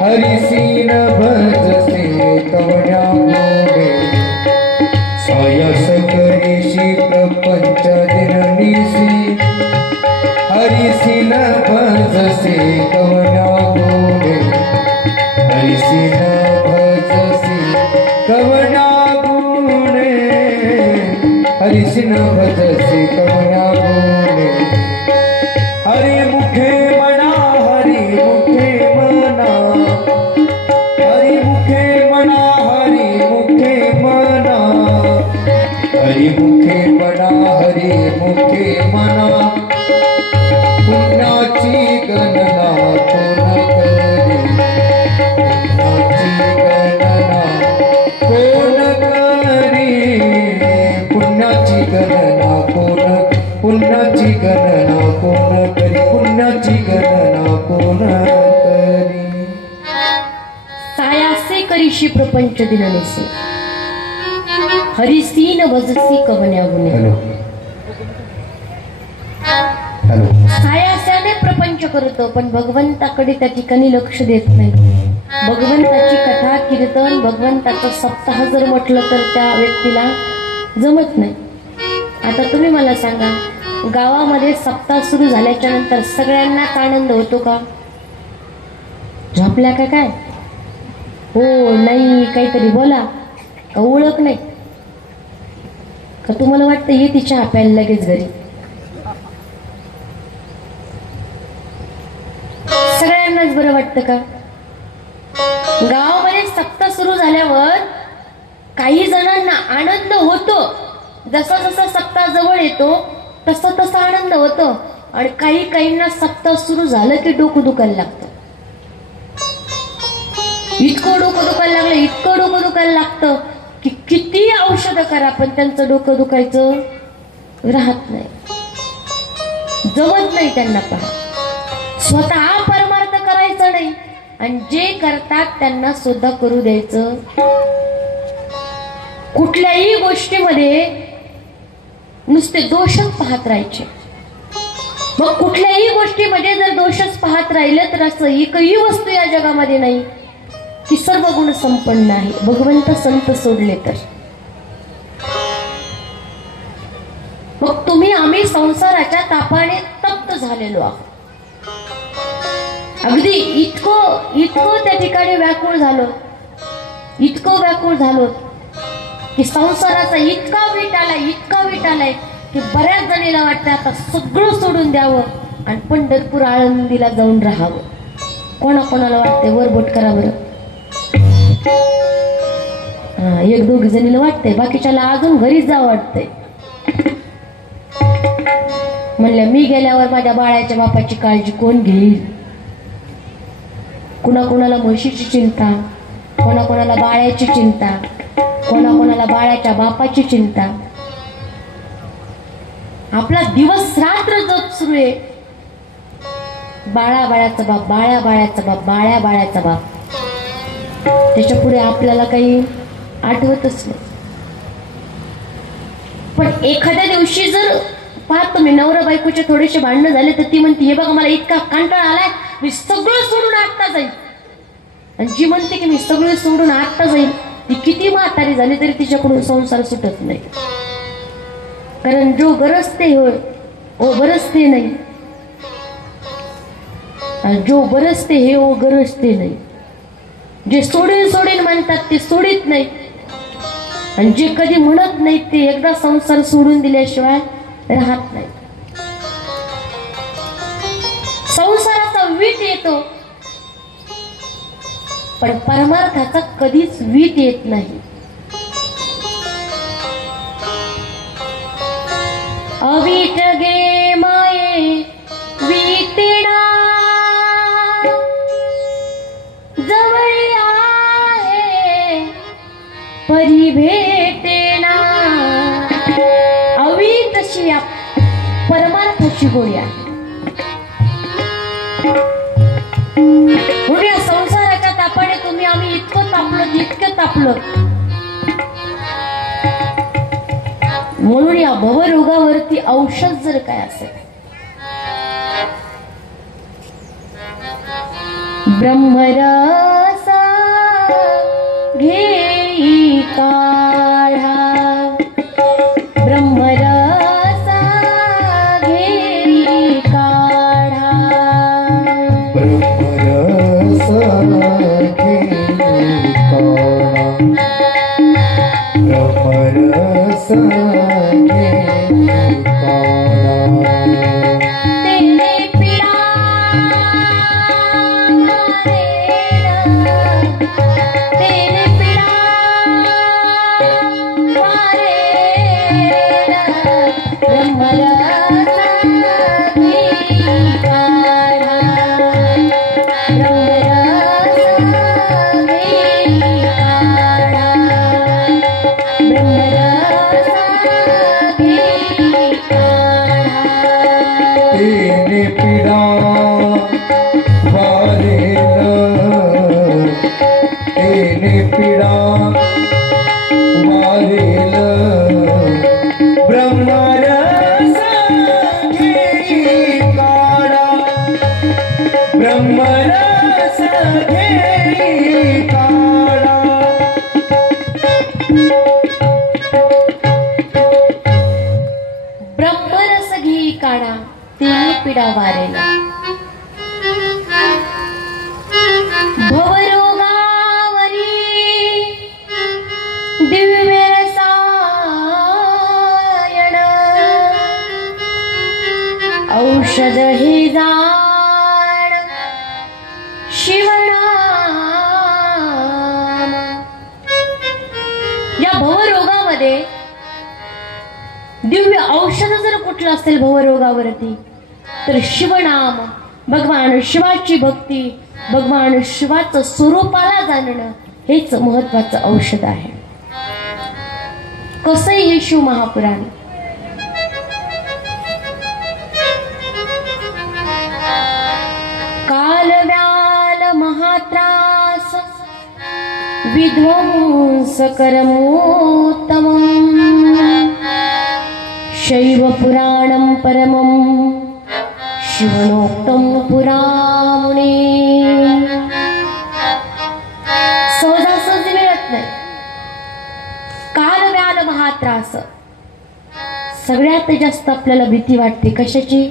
हरिसी न भजसी कवण्या गुणे. सायास करीसी प्रपंच दिननीसी, हरिसी न भजसी कवण्या गुणे, हरिसी न भजसी कवण्या गुणे, हरिसी न भजसी कवण्या गुणे. हरि मुखे मना, हरि मुखे मना, हरि मुखे मना, हरि मुखे मना, हरि मुखे मना, हरि मुखे मना. पुण्याची गणना कोण करी, पुण्याची गणना कोण करी, पुण्याची गणना कोण करी, पुण्याची गणना कोण करी. सायासे करीशी प्रपंच दिननीसी, हरिसी न भजसी कवण्या गुणे. सायास्याने प्रपंच करतो पण भगवंताकडे त्या ठिकाणी लक्ष देत नाही. भगवंताची कथा कीर्तन, भगवंताचा सप्ताह जर म्हटलं तर त्या व्यक्तीला जमत नाही. आता तुम्ही मला सांगा, गावामध्ये सप्ताह सुरू झाल्याच्या नंतर सगळ्यांनाच आनंद होतो का? झोपल्या का काय? हो नाही, काहीतरी बोला, का ओळख नाही, का तुम्हाला वाटतं ये तिच्या प्यायला लगेच घरी? सगळ्यांनाच बरं वाटतं का? गावामध्ये सप्ताह सुरू झाल्यावर काही जणांना आनंद होतो, जसा जसा सप्ताह जवळ येतो तसा तसा आनंद होतो, आणि काहींना सप्ताह सुरू झालं की डोकं दुखायला लागतं. इतकं डोकं दुखायला लागलं, इतकं डोकं दुखायला लागतं की किती औषधं करा पण त्यांचं डोकं दुखायचं राहत नाही, जमत नाही त्यांना. पहा, स्वतः परमार्थ करायचं नाही आणि जे करतात त्यांना सुद्धा करू द्यायचं. कुठल्याही गोष्टीमध्ये नुसते दोषच पाहत राहायचे. मग कुठल्याही गोष्टीमध्ये जर दोषच पाहत राहिलं तर असं एकही वस्तू या जगामध्ये नाही की सर्व गुण संपन्न आहे, भगवंत संत सोडले तर. मग तुम्ही आम्ही संसाराच्या तापाने तप्त झालेलो आहोत. अगदी इतकं त्या ठिकाणी व्याकुळ झालो, इतकं व्याकुळ झालो की संसाराचा इतका वीट आलाय की बऱ्याच जणीला वाटतं आता सगळं सोडून द्यावं आणि पंढरपूर आळंदीला जाऊन राहावं. कोणाकोणाला वाटतंय वर बोट करा बरं. एक दोघी जणीला वाटतंय, बाकीच्याला अजून घरीच जावं वाटतंय. म्हणलं मी गेल्यावर माझ्या बाळाच्या बापाची काळजी कोण घेईल? कुणाकुणाला म्हशीची चिंता, कोणाकोणाला बाळाची चिंता, कोणाकोणाला बाळाच्या बापाची चिंता. आपला दिवस रात्र जप सुरू आहे. बाळाचा बाप, बाळाचा बाप, बाळाचा बाप. त्याच्या पुढे आपल्याला काही आठवतच नाही. पण एखाद्या दिवशी जर पाहतो मी नवरा बायकोचे थोडेसे भांडणं झाले तर ती म्हणते हे बघा मला इतका कंटाळा आलाय, मी सगळं सोडून आत्ता जाईल. आणि जी म्हणते की मी सगळं सोडून आत्ता जाईल ती किती म्हातारी झाली तरी तिच्याकडून संसार सुटत नाही. कारण जो गरजते होय ओ बरसते नाही, आणि जो बरसते हे ओ गरजते नाही. जे सोडीन म्हणतात ते सोडित नाही, आणि जे कधी म्हणत नाहीत ते एकदा संसार सोडून दिल्याशिवाय राहत नाही. संसाराचा वीट येतो पण परमार्थाचा कधीच वीट येत नाही. अवीट गे माये वीटिणा जवळी आहे परी भेटेना. अवीट अशी परमार्थाची गोडी आहे. म्हणून या संसाराच्या तापाने तुम्ही आम्ही इतकं तापलो. म्हणून या भवरोगावरती औषध जर काय असेल, ब्रह्मरस घेई काढा, ब्रह्मरस घेई काढा, ब्रह्मरस घेई काढा, ब्रह्मरस घेई काढा. तेने पिळा तेने पिळा ब्रह्मरस घेई काढा, ब्रह्मरस घेई काढा, ब्रह्मरस घेई काढा. तेने पिडा वारेल, तेने पिडा वारेल, ब्रह्मरस घेई काढा, ब्रह्मरस घेई काढा. ब्रह्मरस घेई काढा तेने पिडा वारेला. भवरोगावरी दिव्य रसायन औषध हे जाण शिवनाम. या भवरोगामध्ये दिव्य औषध जर कुठलं असेल भवरोगावरती तर शिवनाम, भगवान शिवाची भक्ती, भगवान शिवाचं स्वरूपाला जाणणं हेच महत्वाचं औषध आहे. कसंही हे शिव महापुराण. काल व्याल महात्रास विध्वंस करमोत्तमम् शैव पुराणं परमं शिवनोक्तं पुराणे. सहजासहजी मिळत नाही. काल व्याल महात्रास. सगळ्यात जास्त आपल्याला भीती वाटते कशाची?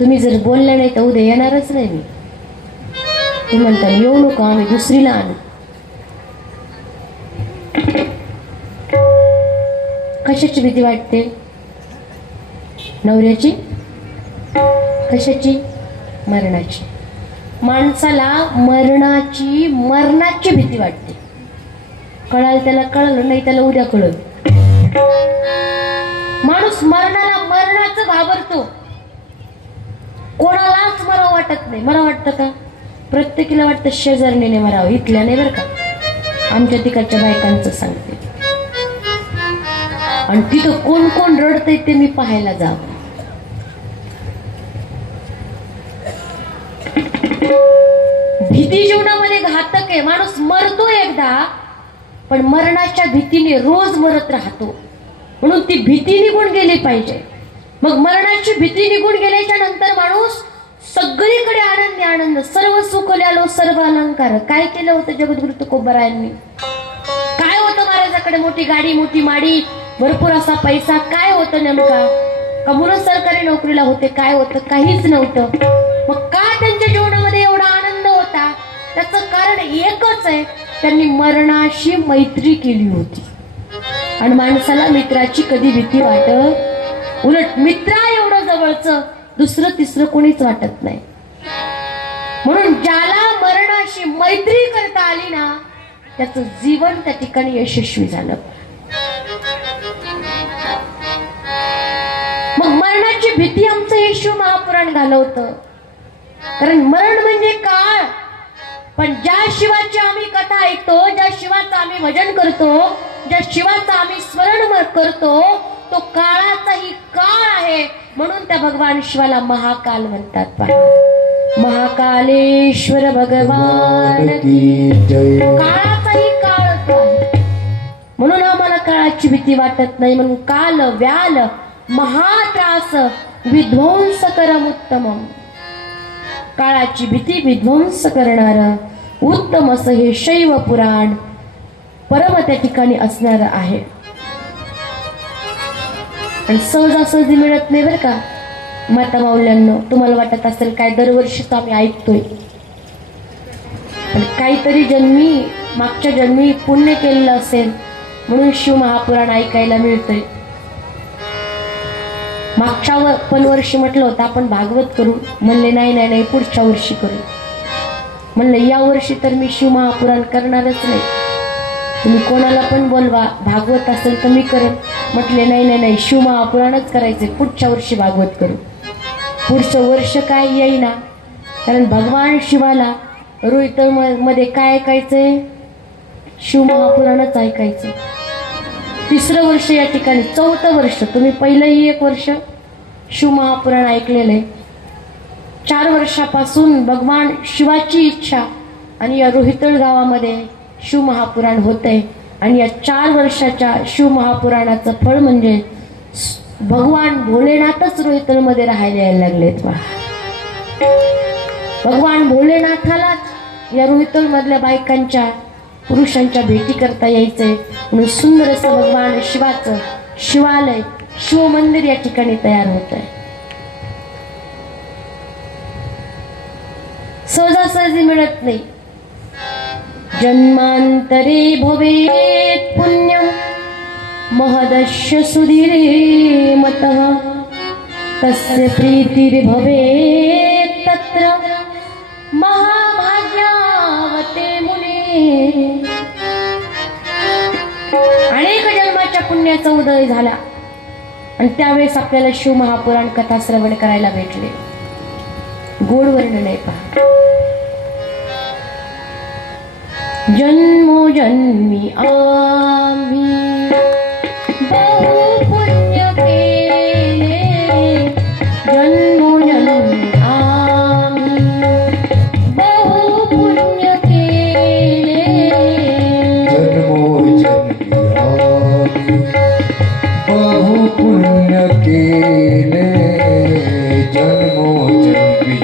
तुम्ही जर बोलले नाही तर उद्या येणारच नाही मी. तुम्ही म्हणता येऊ नको, आम्ही दुसरीला आणू. कशाची भीती वाटते? नवऱ्याची? कशाची? मरणाची. माणसाला मरणाची भीती वाटते. कळाल त्याला कळलं, नाही त्याला उद्या कळलं. माणूस मरणाचं घाबरतो. कोणालाच मरावं वाटत नाही. मला वाटतं का? प्रत्येकीला वाटतं शेजारणीने मरावं. इथल्या नाही बरं का, आमच्या तिकडच्या बायकांचं सांगते. आणि तिथं कोण कोण रडतंय ते मी पाहायला जावं. भीती जीवनामध्ये घातक आहे. माणूस मरतो एकदा, पण मरणाच्या भीतीने रोज मरत राहतो. म्हणून ती भीती निघून गेली पाहिजे. मग मरणाची भीती निघून गेल्याच्या नंतर माणूस सगळीकडे आनंदी आनंद. सर्व सुख ल्यालो सर्व अलंकार. काय केलं होतं जगद्गुरु तुकोबारायांनी? काय होतं महाराजाकडे? मोठी गाडी, मोठी माडी, भरपूर असा पैसा. काय होतं नेमका? का मुलं सरकारी नोकरीला होते? काय होतं? काहीच नव्हतं. मग का त्यांच्या जीवनामध्ये एवढा आनंद होता? त्याचं कारण एकच आहे, त्यांनी मरणाशी मैत्री केली होती. आणि माणसाला मित्राची कधी भीती वाटत? उलट मित्रा एवढं जवळचं दुसरं तिसरं कोणीच वाटत नाही. म्हणून ज्याला मरणाशी मैत्री करता आली ना, त्याचं जीवन त्या ठिकाणी यशस्वी झालं. मग मरणाची भीती आमचं हे शिव महापुराण घालवतं. कारण मरण म्हणजे काळ. पण ज्या शिवाची आम्ही कथा ऐकतो, ज्या शिवाचं आम्ही भजन करतो, ज्या शिवाचं आम्ही स्मरण करतो, तो काळाचाही काळ आहे. म्हणून त्या भगवान शिवाला महाकाल म्हणतात. पहा, महाकालेश्वर भगवान की जय. काळाचाही काळ तो आहे. म्हणून आम्हाला काळाची भीती वाटत नाही. म्हणून काल व्याल महात्रास विध्वंस करम उत्तमम. काळाची भीती विध्वंस करणार उत्तम असं हे शैव पुराण परम त्या ठिकाणी असणार आहे. आणि सहजासहजी मिळत नाही बरं का माता माऊल्यांनो. तुम्हाला वाटत असेल काय दरवर्षीच आम्ही ऐकतोय, पण काहीतरी जन्मी मागच्या जन्मी पुण्य केलेलं असेल म्हणून शिव महापुराण ऐकायला मिळतंय. मागच्या पण वर्षी म्हटलं होतं आपण भागवत करू, म्हणले नाही नाही नाही पुढच्या वर्षी करू. म्हणलं या वर्षी तर मी शिव महापुराण करणारच नाही. तुम्ही कोणाला पण बोलवा, भागवत असेल तर मी करेन. म्हटले नाही नाही नाही शिव महापुराणच करायचे, पुढच्या वर्षी भागवत करू. पुढचं वर्ष काय येईना, कारण भगवान शिवाला रोहितळ मध्ये काय ऐकायचंय? शिव महापुराणच ऐकायचं. तिसरं वर्ष या ठिकाणी, चौथं वर्ष. तुम्ही पहिलंही एक वर्ष शिव महापुराण ऐकलेलं आहे. 4 वर्षापासून भगवान शिवाची इच्छा आणि या रोहितळ गावामध्ये शिव महापुराण होतंय. आणि या 4 वर्षाच्या शिव महापुराणाचं फळ म्हणजे भगवान भोलेनाथच रोहितळमध्ये राहायला यायला लागलेत. भगवान भोलेनाथालाच या रोहितळ मधल्या बायकांच्या पुरुषांच्या भेटी करता यायचंय. म्हणून सुंदर असं भगवान शिवाचं शिवालय, शिव मंदिर या ठिकाणी तयार होत आहे. सहजासहजी मिळत नाही. जन्मांतरे भवेत् पुण्यं महदस्य सुधीरे मतः तस्य प्रीतिर्भवे तत्र महाभाग्यावते मुने. अनेक जन्माच्या पुण्याचा उदय झाला आणि त्यावेळेस आपल्याला शिव महापुराण कथा श्रवण करायला भेटले. गोड वर्णन आहे पहा. जन्मोजन्मी आम्ही बहु पुण्य केले. जन्मोजन्मी आम्ही बहु पुण्य केले. बहु पुण्य केले. जन्मोजन्मी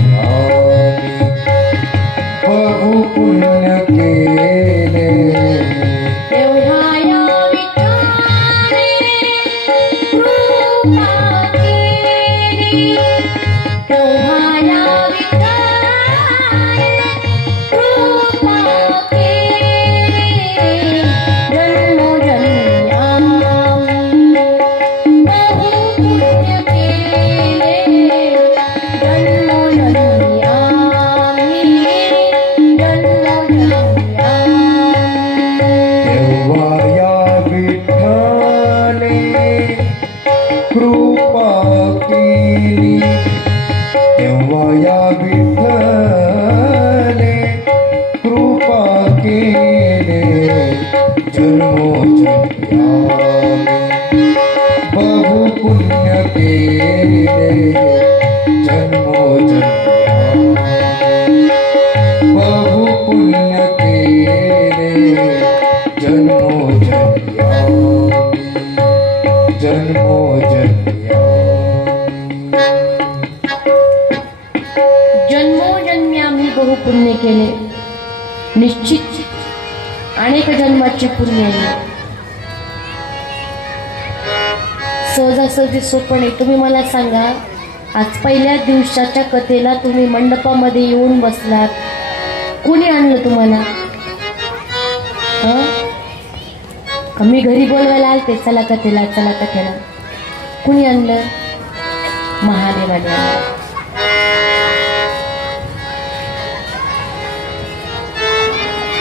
बहु पुण्य केले. तेव्हा या विठाने कृपा केली. तेव्हा या विठाने कृपा केली. जन्मोजन्मी आम्ही बहु पुण्य केले. जन्मोजन्मी आम्ही जन्मोजन्मी तेव्हा या विठ्ठले कृपा केली. तेव्हा या विठ्ठले कृपा केले. जन्मोजन्मी बहु पुण्य केले. जन्मोजन्मी बहु पुण्य केले. जन्मोजन्मी जन्मोजन्मी आम्ही बहु पुण्य केले. निश्चित अनेक जन्माचे पुण्य आहे. सहजासहजी सोपं नाही. तुम्ही मला सांगा, आज पहिल्या दिवसाच्या कथेला तुम्ही मंडपामध्ये येऊन बसलात, कोणी आणलं तुम्हाला? मी घरी बोलवायला आलते, चला कथेला चला कथेला. कुणी आणलं? महादेवाने आणलं.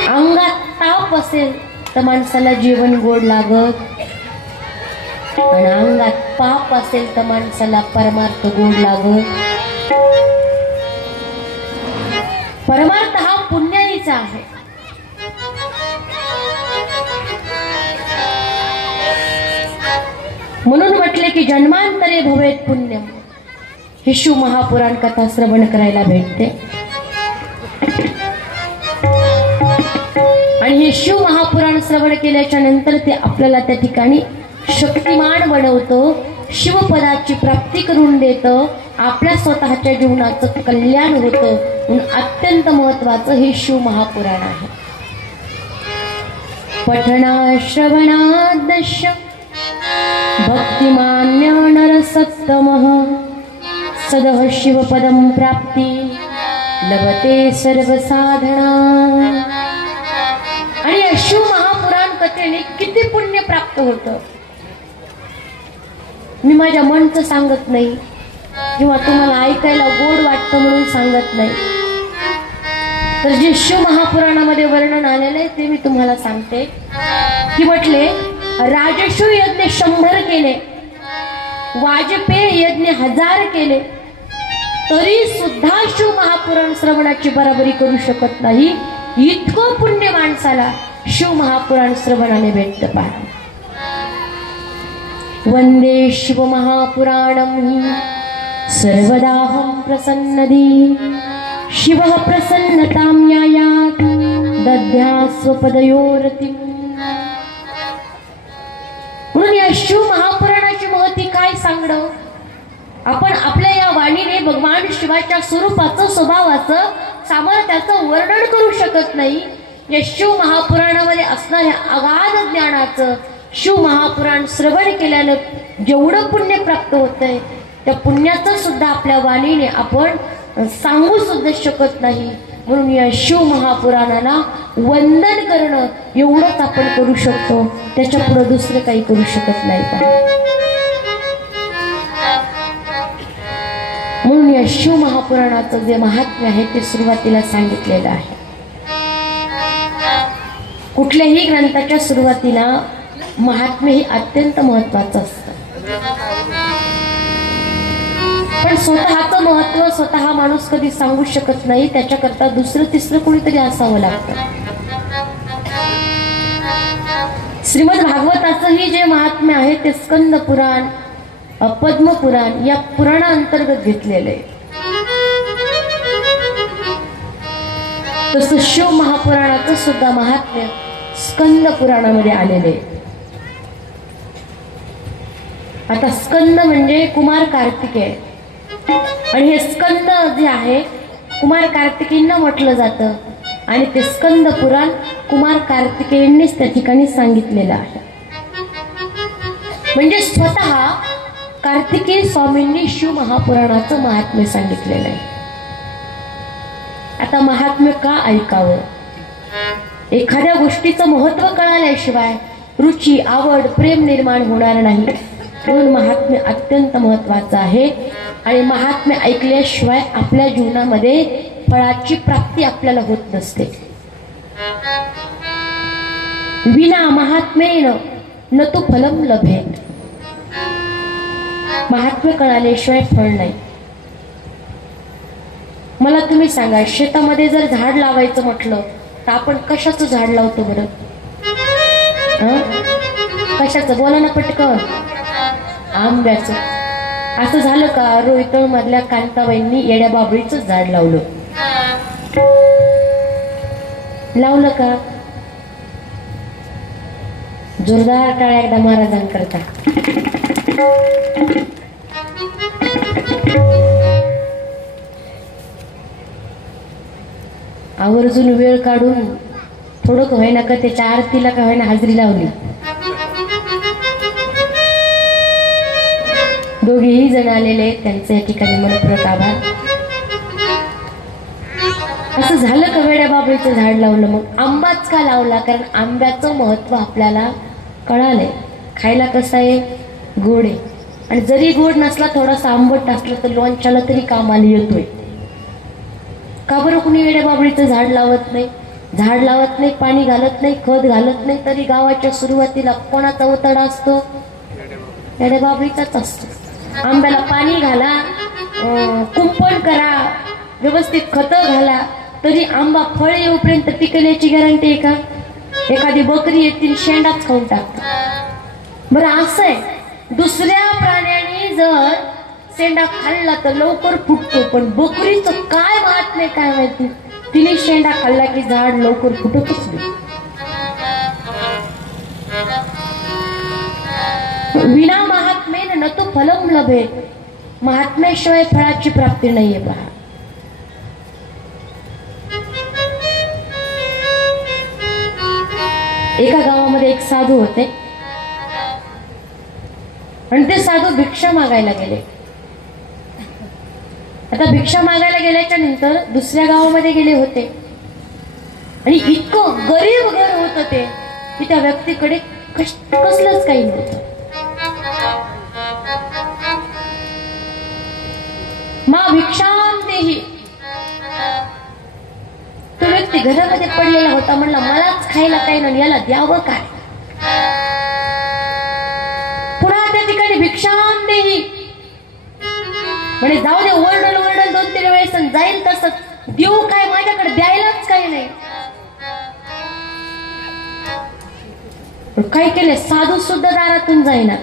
अंगात ताप असेल तर माणसाला जेवण गोड लागत, आणि अंगात पाप असेल तर माणसाला परमार्थ गोड लागत. परमार्थ हा पुण्याईचा आहे. म्हणून म्हटले की जन्मांतरे भवेत पुण्यम. हे शिव महापुराण कथा श्रवण करायला भेटते. आणि हे शिव महापुराण श्रवण केल्याच्या नंतर ते आपल्याला त्या ठिकाणी शक्तिमान बनवतं, शिवपदाची प्राप्ती करून देतं, आपल्या स्वतःच्या जीवनाचं कल्याण होतं. म्हणून अत्यंत महत्वाचं हे शिव महापुराण आहे. पठना श्रवणादश भक्तिमान्य नरसत्तमः सदः शिवपदं प्राप्ती लभते सर्वसाधना. आणि या शिव महापुराण कथेने किती पुण्य प्राप्त होतं मी माझ्या मनचं सांगत नाही, किंवा तुम्हाला ऐकायला गोड वाटतं म्हणून सांगत नाही. तर जे शिव महापुराणामध्ये वर्णन आलेलं आहे ते मी तुम्हाला सांगते. की म्हटले राजशिव यज्ञ 100 केले, वाजपेय यज्ञ 1000 केले, तरी सुद्धा शिव महापुराण श्रवणाची बराबरी करू शकत नाही. इतकं पुण्य माणसाला शिव महापुराण श्रवणाने भेटतं. पहा, वंदे शिव महापुराणं सर्वदाहं प्रसन्नदी. शिव प्रसन्नतां न्यायात् दद्या स्वपदयोरतिम्. म्हणून या शिव महापुराणाची महती काय सांगणं. आपण आपल्या या वाणीने भगवान शिवाच्या स्वरूपाचं, स्वभावाचं, सामर्थ्याचं वर्णन करू शकत नाही. या शिव महापुराणामध्ये असणाऱ्या अगाध ज्ञानाचं, शिव महापुराण श्रवण केल्यानं जेवढं पुण्य प्राप्त होतंय त्या पुण्याचं सुद्धा आपल्या वाणीने आपण सांगू सुद्धा शकत नाही. म्हणून या शिव महापुराणाला वंदन करणं एवढंच आपण करू शकतो, त्याच्या पुढे दुसरं काही करू शकत नाही. म्हणून या शिव महापुराणाचं जे महात्म्य आहे ते सुरुवातीला सांगितलेलं आहे. कुठल्याही ग्रंथाच्या सुरुवातीला महात्म्य हे अत्यंत महत्वाचं असतं. पण स्वतःचं महत्व स्वतः माणूस कधी सांगू शकत नाही, त्याच्याकरता दुसरं तिसरं कोणीतरी असावं लागतं. श्रीमद भागवताचंही जे महात्म्य आहे ते स्कंद पुराण, पद्म पुराण या पुराणाअंतर्गत घेतलेलं आहे. तसं शिव महापुराणाचं सुद्धा महात्म्य स्कंद पुराणामध्ये आलेले आहे. आता स्कंद म्हणजे कुमार कार्तिकेय, आणि हे स्कंद जे आहे कुमार कार्तिकेयांना म्हटलं जातं, आणि ते स्कंद पुराण कुमार कार्तिकेयांनीच त्या ठिकाणी सांगितलेलं आहे. म्हणजे स्वतः कार्तिकेय स्वामींनी शिव महापुराणाचं महात्म्य सांगितलेलं आहे. आता महात्म्य का ऐकावं? एखाद्या गोष्टीचं महत्व कळाल्याशिवाय रुची, आवड, प्रेम निर्माण होणार नाही. म्हणून महात्म्य अत्यंत महत्वाचं आहे, आणि महात्म्य ऐकल्याशिवाय आपल्या जीवनामध्ये फळाची प्राप्ती आपल्याला होत नसते. विना महात्म्येन न तु फलम लभेत. महात्म्य कळाल्याशिवाय फळ नाही. मला तुम्ही सांगा, शेतामध्ये जर झाड लावायचं म्हटलं तर आपण कशाचं झाड लावतो बरं? कशाचं? बोला ना पटकन. आंब्याचं. असं झालं का रोहितळ मधल्या कांताबाईंनी येड्या बाबळीचं झाड लावलं? लावलं का? जोरदार टाळ्या एकदा महाराजांकरता. आवर्जून वेळ काढून थोडं का होईना का त्याच्या आरतीला का होईना हाजरी लावली. दोघेही जण आलेले, त्यांचे या ठिकाणी मनपूर्वक आभार. असं झालं का वेड्या बाबळीचं झाड लावलं? मग आंबाच का लावला? कारण आंब्याचं महत्व आपल्याला कळालंय. खायला कसं आहे? गोड आहे, आणि जरी गोड नसला, थोडासा आंबट असला तर लोणच्याला तरी कामाला येतोय. का बरं कुणी वेड्या बाबळीचं झाड लावत नाही? झाड लावत नाही, पाणी घालत नाही, खत घालत नाही, तरी गावाच्या सुरुवातीला कोणाचा उताडा असतो? वेड्या बाबळीचाच असतो. आंब्याला पाणी घाला, कुंपण करा, व्यवस्थित खतं घाला, तरी आंबा फळ येऊपर्यंत टिकण्याची गॅरंटी आहे का? एखादी बकरी येतील, शेंडाच खाऊन टाकतात. बरं असं आहे, दुसऱ्या प्राण्याने जर शेंडा खाल्ला तर लवकर फुटतो, पण बकरीचं काय महात्म्य काय माहिती, तिने शेंडा खाल्ला की झाड लवकर फुटतच नाही. विना महात्म्येन न तु फलम लभे. महात्म्याशिवाय फळाची प्राप्ती नाहीये. पहा, एका गावामध्ये एक साधू होते, आणि ते साधू भिक्षा मागायला गेले. आता भिक्षा मागायला गेल्याच्या नंतर दुसऱ्या गावामध्ये गेले होते, आणि इतकं गरीब घर होतं ते की त्या व्यक्तीकडे कसलंच काही नव्हतं. मा भिक्षाम देही. तो व्यक्ती घरामध्ये पडलेला होता. म्हणला मलाच खायला काही नाही, याला द्यावं काय? पुन्हा त्या ठिकाणी भिक्षाम देही म्हणे, जाऊ दे, ओरडल ओरडल 2-3 वेळेस जाईल तसंच, देऊ काय? माझ्याकडे द्यायलाच काही नाही. काय केले? साधू सुद्धा दारातून जाईना.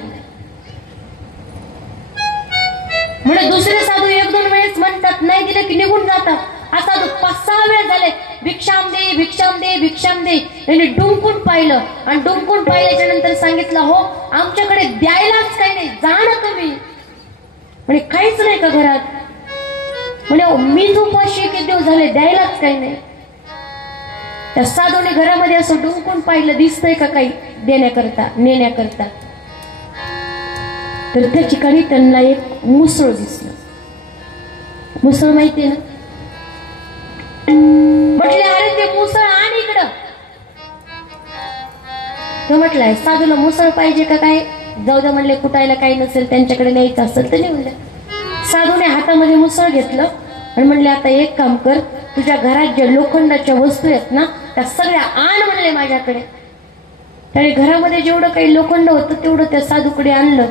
म्हणजे दुसरे साधू 1-2 वेळेस म्हणतात, नाही दिले की निघून जातात. असा 5-6 वेळ झाले, भिक्षाम दे, भिक्षाम दे, भिक्षाम दे. त्यांनी डुंकून पाहिलं, आणि डुंकून पाहिल्याच्या नंतर सांगितलं, हो आमच्याकडे द्यायलाच काही नाही, जा ना तुम्ही. म्हणे काहीच नाही का घरात? म्हणे मीच उपाशी किती दिवस झाले, द्यायलाच काही नाही. त्या साधूने घरामध्ये असं डुंकून पाहिलं, दिसतंय का काही देण्याकरता, नेण्याकरता? तर त्या ठिकाणी त्यांना एक मुसळ दिसलं. मुसळ माहितीये ना? म्हटले, अरे ते मुसळ आण इकडं. तो म्हटलाय, साधूला मुसळ पाहिजे का काय? जाऊ द्या म्हणले, कुटायला काही नसेल, त्यांच्याकडे न्यायचं असेल तर नेऊन द्या. साधूने हातामध्ये मुसळ घेतलं आणि म्हणले आता एक काम कर, तुझ्या घरात ज्या लोखंडाच्या वस्तू आहेत ना त्या सगळ्या आण म्हणले माझ्याकडे. त्याने घरामध्ये जेवढं काही लोखंड होतं तेवढं त्या साधूकडे आणलं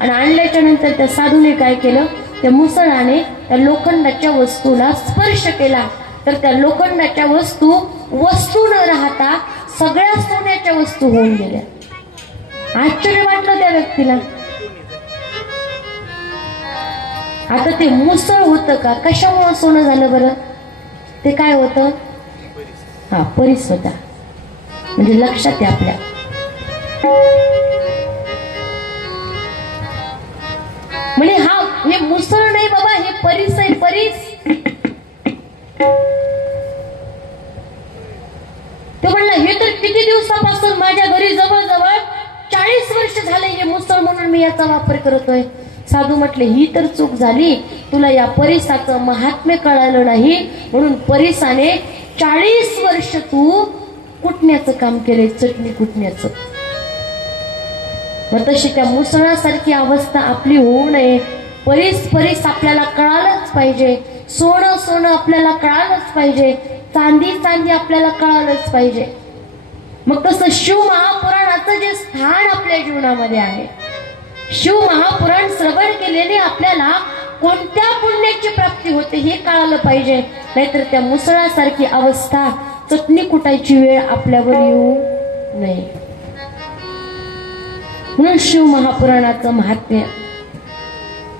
आणि आणल्याच्या नंतर त्या साधूने काय केलं, त्या मुसळाने त्या लोखंडाच्या वस्तूला स्पर्श केला तर त्या लोखंडाच्या वस्तू न राहता सगळ्या सोन्याच्या वस्तू होऊन गेल्या. आश्चर्य वाटलं त्या व्यक्तीला. आता ते मुसळ होतं का, कशामुळे सोनं झालं बरं? ते काय होतं? हा, परीस होता. म्हणजे लक्षात आहे आपल्या. म्हणजे हे मुसळ नाही बाबा, हे परीस आहे, परीस. ते म्हणलं हे तर किती दिवसापासून माझ्या घरी जवळजवळ 40 वर्ष झाले हे मुसळ म्हणून मी याचा वापर करतोय. साधू म्हटले ही तर चूक झाली, तुला या परीसाचं महात्म्य कळालं नाही म्हणून परीसाने 40 वर्ष तू कुटण्याचं काम केले, चटणी कुटण्याचं. मग तशी त्या मुसळासारखी अवस्था आपली होऊ नये. परीस आपल्याला कळालंच पाहिजे, सोनं आपल्याला कळालंच पाहिजे, चांदी आपल्याला कळालंच पाहिजे. मग तसं शिव महापुराणाचं जे स्थान आपल्या जीवनामध्ये आहे, शिव महापुराण श्रवण केलेले आपल्याला कोणत्या पुण्याची प्राप्ती होते हे कळालं पाहिजे. नाहीतर त्या मुसळासारखी अवस्था, चटणी कुटायची वेळ आपल्यावर येऊ नये. म्हणून शिव महापुराणाचं महात्म्य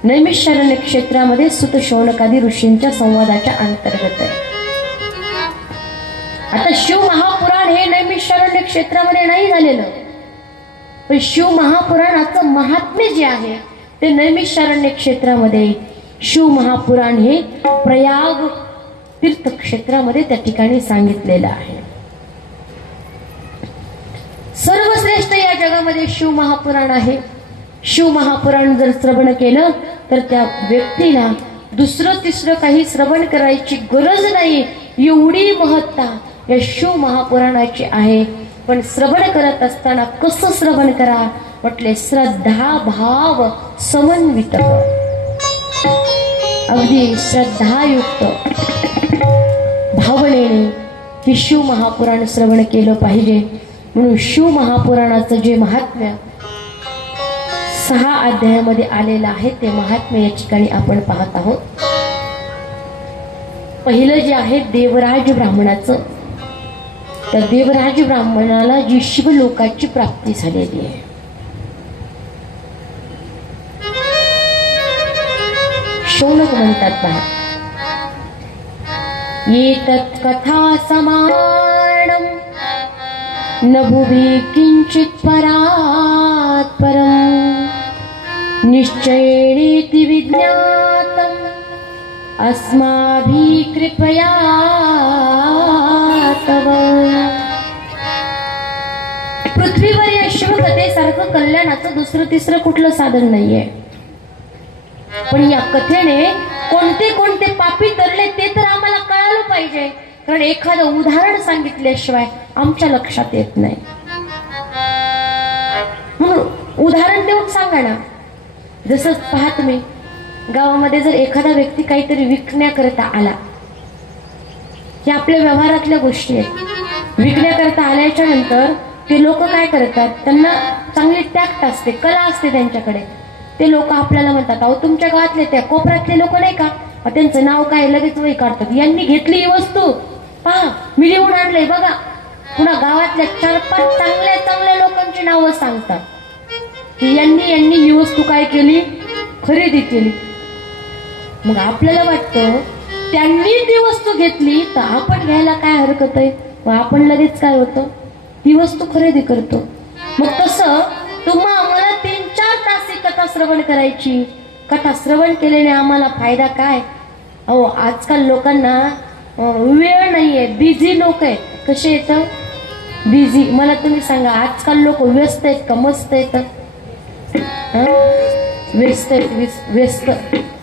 नैमिषारण्य क्षेत्रामध्ये सुत शौनकादी ऋषींच्या संवादाच्या अंतर्गत आहे. आता शिव महापुराण हे नैमिषारण्य क्षेत्रामध्ये नाही झालेलं, पण शिव महापुराणाचं महात्म्य जे आहे ते नैमिषारण्य क्षेत्रामध्ये. शिव महापुराण हे प्रयाग तीर्थक्षेत्रामध्ये त्या ठिकाणी सांगितलेलं आहे. सर्वश्रेष्ठ या जगामध्ये शिव महापुराण आहे. शिव महापुराण जर श्रवण केलं तर त्या व्यक्तीला दुसरं तिसरं काही श्रवण करायची गरज नाही, एवढी महत्ता या शिव महापुराणाची आहे. पण श्रवण करत असताना कसं श्रवण करा म्हटले, श्रद्धा भाव समन्वित, अगदी श्रद्धायुक्त भावनेने ही शिव महापुराण श्रवण केलं पाहिजे. म्हणून शिव महापुराणाचं जे महात्म्य 6 अध्यायामध्ये आलेलं आहे ते महात्म्य या ठिकाणी आपण पाहत आहोत. पहिलं जे आहे देवराज ब्राह्मणाचं. त्या देवराज ब्राह्मणाला जी शिवलोकाची प्राप्ती झालेली आहे. शौनक म्हणतात पहा, एतत् कथा समानम् न भुवि किंचित् परात् परम् निश्चयेनेति विज्ञातम् अस्माभिः कृपया तव. पृथ्वीवर या शिवकथेसारखं कल्याणाचं दुसरं तिसरं कुठलं साधन नाहीये. पण या कथेने कोणते कोणते पापी तरले ते तर आम्हाला कळालं पाहिजे, कारण एखादं उदाहरण सांगितल्याशिवाय आमच्या लक्षात येत नाही. म्हणून उदाहरण देऊन सांगा ना. जसं पहा तुम्ही, गावामध्ये जर एखादा व्यक्ती काहीतरी विकण्याकरता आला, हे आपल्या व्यवहारातल्या गोष्टी आहेत. विकण्याकरता आल्याच्या नंतर ते लोक काय करतात, त्यांना चांगली टॅक्ट असते, कला असते त्यांच्याकडे. ते लोक आपल्याला म्हणतात, अहो तुमच्या गावातले त्या कोपऱ्यातले लोक नाही का, त्यांचं नाव काय, लगेच वही काढतात, यांनी घेतली ही वस्तू पहा, मी लिहून आणलंय बघा. पुन्हा गावातल्या 4-5 चांगल्या लोकांची नावं सांगतात की यांनी ही वस्तू काय केली, खरेदी केली. मग आपल्याला वाटतं त्यांनी ती वस्तू घेतली तर आपण घ्यायला काय हरकत आहे. मग आपण लगेच काय होतं, ती वस्तू खरेदी करतो. मग तसं तुम्हा आम्हाला 3-4 तास ही कथा श्रवण करायची. कथा श्रवण केल्याने आम्हाला फायदा काय. अहो आजकाल लोकांना वेळ नाहीये, बिझी लोक आहेत. कसे येतं बिझी, मला तुम्ही सांगा, आजकाल लोक व्यस्त आहेत का मस्त आहेत? व्यस्त आहेत, व्यस्त.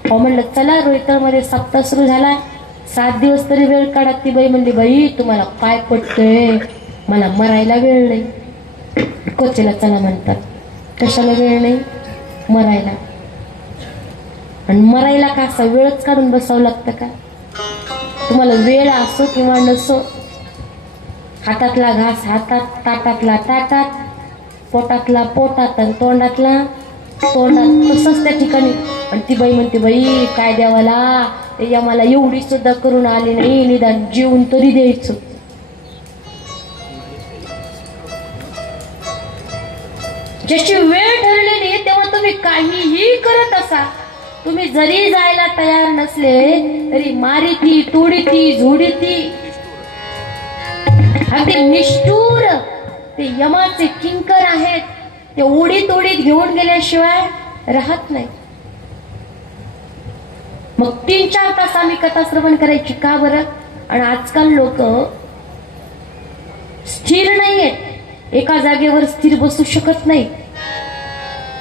अहो म्हणलं चला रोहितळमध्ये सप्ताह सुरू झाला, 7 दिवस तरी वेळ काढा. ती बाई म्हणली, बाई तुम्हाला काय पटतंय, मला मरायला वेळ नाही. कोचेला चला म्हणतात, कशाला वेळ नाही, मरायला. आणि मरायला का असा वेळच काढून बसावं लागतं का? तुम्हाला वेळ असो किंवा नसो, हातातला घास हातात, ताटातला ताटात, पोटातला पोटात आणि तोंडातला तोंडात, तसंच त्या ठिकाणी. आणि ती बाई म्हणते, बाई काय द्यावाला, ते आम्हाला एवढी सुद्धा करून आली नाही, निदान जेवून तरी द्यायचं. जशी वेळ ठरलेली तेव्हा तुम्ही काहीही करत असा, तुम्ही जरी जायला तयार नसले तरी मारिती, तोडीती, झोडीती, अगदी निष्ठूर ते यमाचे किंकर आहेत, ते ओढीत ओढीत घेऊन गेल्याशिवाय राहत नाही. मग 3-4 तास आम्ही कथा श्रवण करायची का बरं? आणि आजकाल लोक स्थिर नाहीयेत, एका जागेवर स्थिर बसू शकत नाही.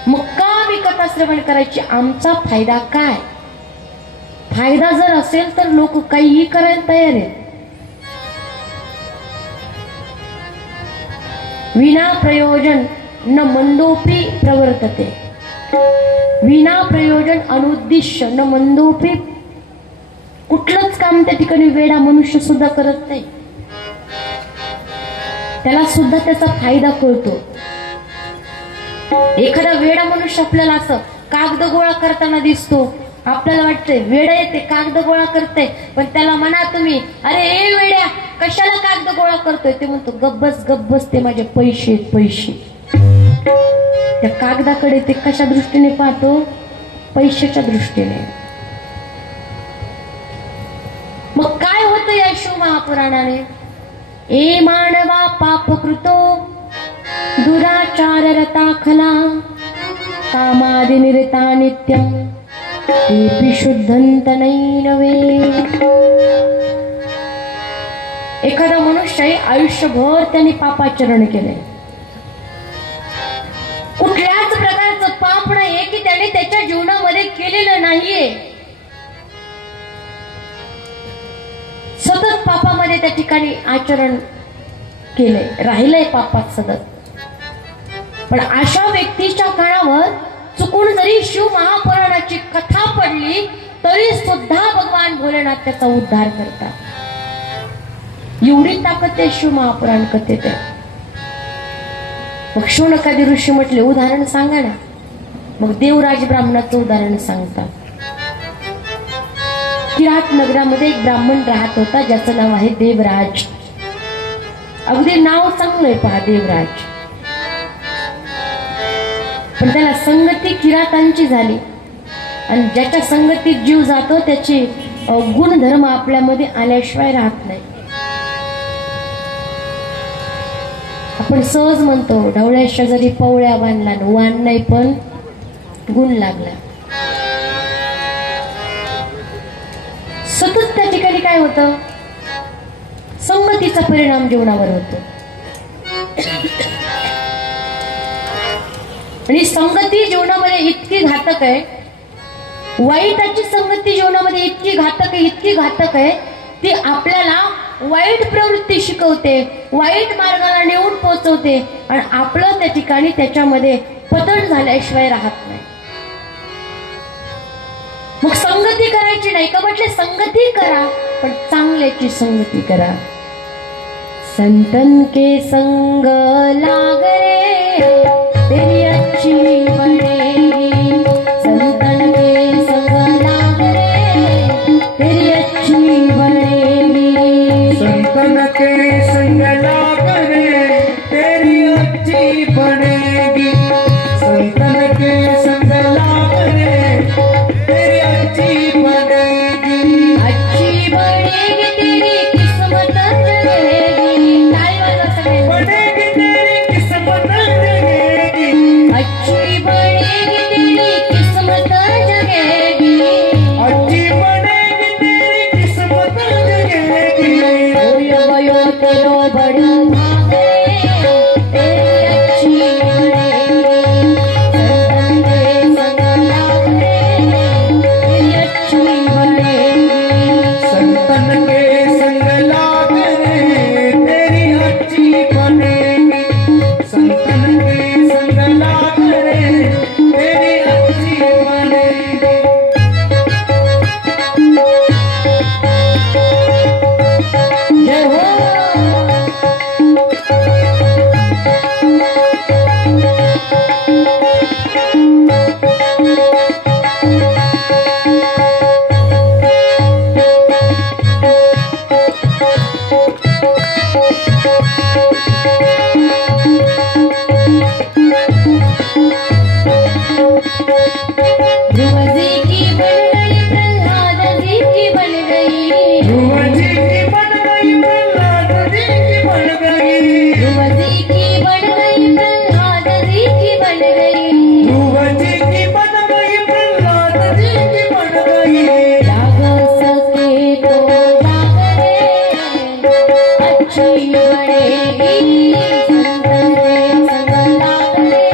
मग का आम्ही कथा श्रवण करायची? आमचा फायदा काय? फायदा जर असेल तर लोक काहीही करायला तयार आहेत. विना प्रयोजन न मंदोपी प्रवर्तते, विना प्रयोजन अनुद्दिश्य न मंदोपी. कुठलंच काम त्या ठिकाणी वेडा मनुष्य सुद्धा करत नाही, त्याला सुद्धा त्याचा फायदा कळतो. एखादा वेडा मनुष्य आपल्याला असं कागद गोळा करताना दिसतो, आपल्याला वाटतंय वेडा येते कागद गोळा करते, पण त्याला म्हणा तुम्ही, अरे ए वेड्या कशाला कागद गोळा करतोय? ते म्हणतो, गब्बस गब्बस, ते माझे पैसे पैसे. त्या कागदाकडे ते कशा दृष्टीने पाहतो? पैशाच्या दृष्टीने. मग काय होतं या शिव महापुराणाने? ए मानवा पाप कृतो दुराचार रता खला कामादि निरता नित्यम तेपि शुद्धंत नैनवे. एखादा मनुष्य आयुष्यभर त्यांनी पापाचरण केले, कुठल्याच प्रकारचं पाप नाहीये की त्याने त्याच्या जीवनामध्ये केलेलं नाहीये. सतत पापामध्ये त्या ठिकाणी आचरण केले, राहिलंय पापात सतत. पण अशा व्यक्तीच्या कानावर चुकून जरी शिव महापुराणाची कथा पडली तरी सुद्धा भगवान भोलेनाथ त्याचा उद्धार करतात. एवढी ताकद आहे शिव महापुराण कथेत. मग शौनकादी ऋषी म्हटले, उदाहरण सांगा ना. मग देवराज ब्राह्मणाचं उदाहरण सांगतात. किरात नगरामध्ये एक ब्राह्मण राहत होता, ज्याचं नाव आहे देवराज. अगदी नाव चांगलंय पहा, देवराज. पण त्याला संगती किरातांची झाली, आणि ज्याच्या संगतीत जीव जातो त्याचे गुणधर्म आपल्यामध्ये आल्याशिवाय राहत नाही. आपण सहज म्हणतो, ढवळ्या शेजारी पवळ्या बांधला, वाण नाही पण गुण लागला. सतत त्या ठिकाणी काय होतं? संगतीचा परिणाम जीवनावर होतो. आणि संगती जीवनामध्ये इतकी घातक आहे, वाईटाची संगती जीवनामध्ये इतकी घातक आहे, इतकी घातक आहे, ती आपल्याला वाईट प्रवृत्ती शिकवते, वाईट मार्गाला नेऊन पोहोचवते, आणि आपलं त्या ठिकाणी त्याच्यामध्ये पतन झाल्याशिवाय राहत नाही. मग संगती करायची नाही का? म्हटले संगती करा, पण चांगल्याची संगती करा. संतन के संग लाग रे तेरी अच्छी बनेगी, संतन के संग लाग रे तेरी अच्छी बनेगी. संतन के संग लाग रे तेरी अच्छी बनेगी, संतन के संग लाग रे तेरी अच्छी बनेगी. अच्छी बनेगी तेरी किस्मत जगेगी. ताली वाजवा सगळे. बनेगी तेरी किस्मत जगेगी. अच्छी ध्रुव जी की बन गई प्रहलाद जी की बन गई ध्रुव जी की बन गई प्रहलाद जी की बन गई ध्रुव जी की बन गई प्रहलाद जी की बन गई ध्रुव जी की बन गई प्रहलाद जी की बन गई जाग सके तो जाग रे अच्छी बनेगी संतन के संग लाग रे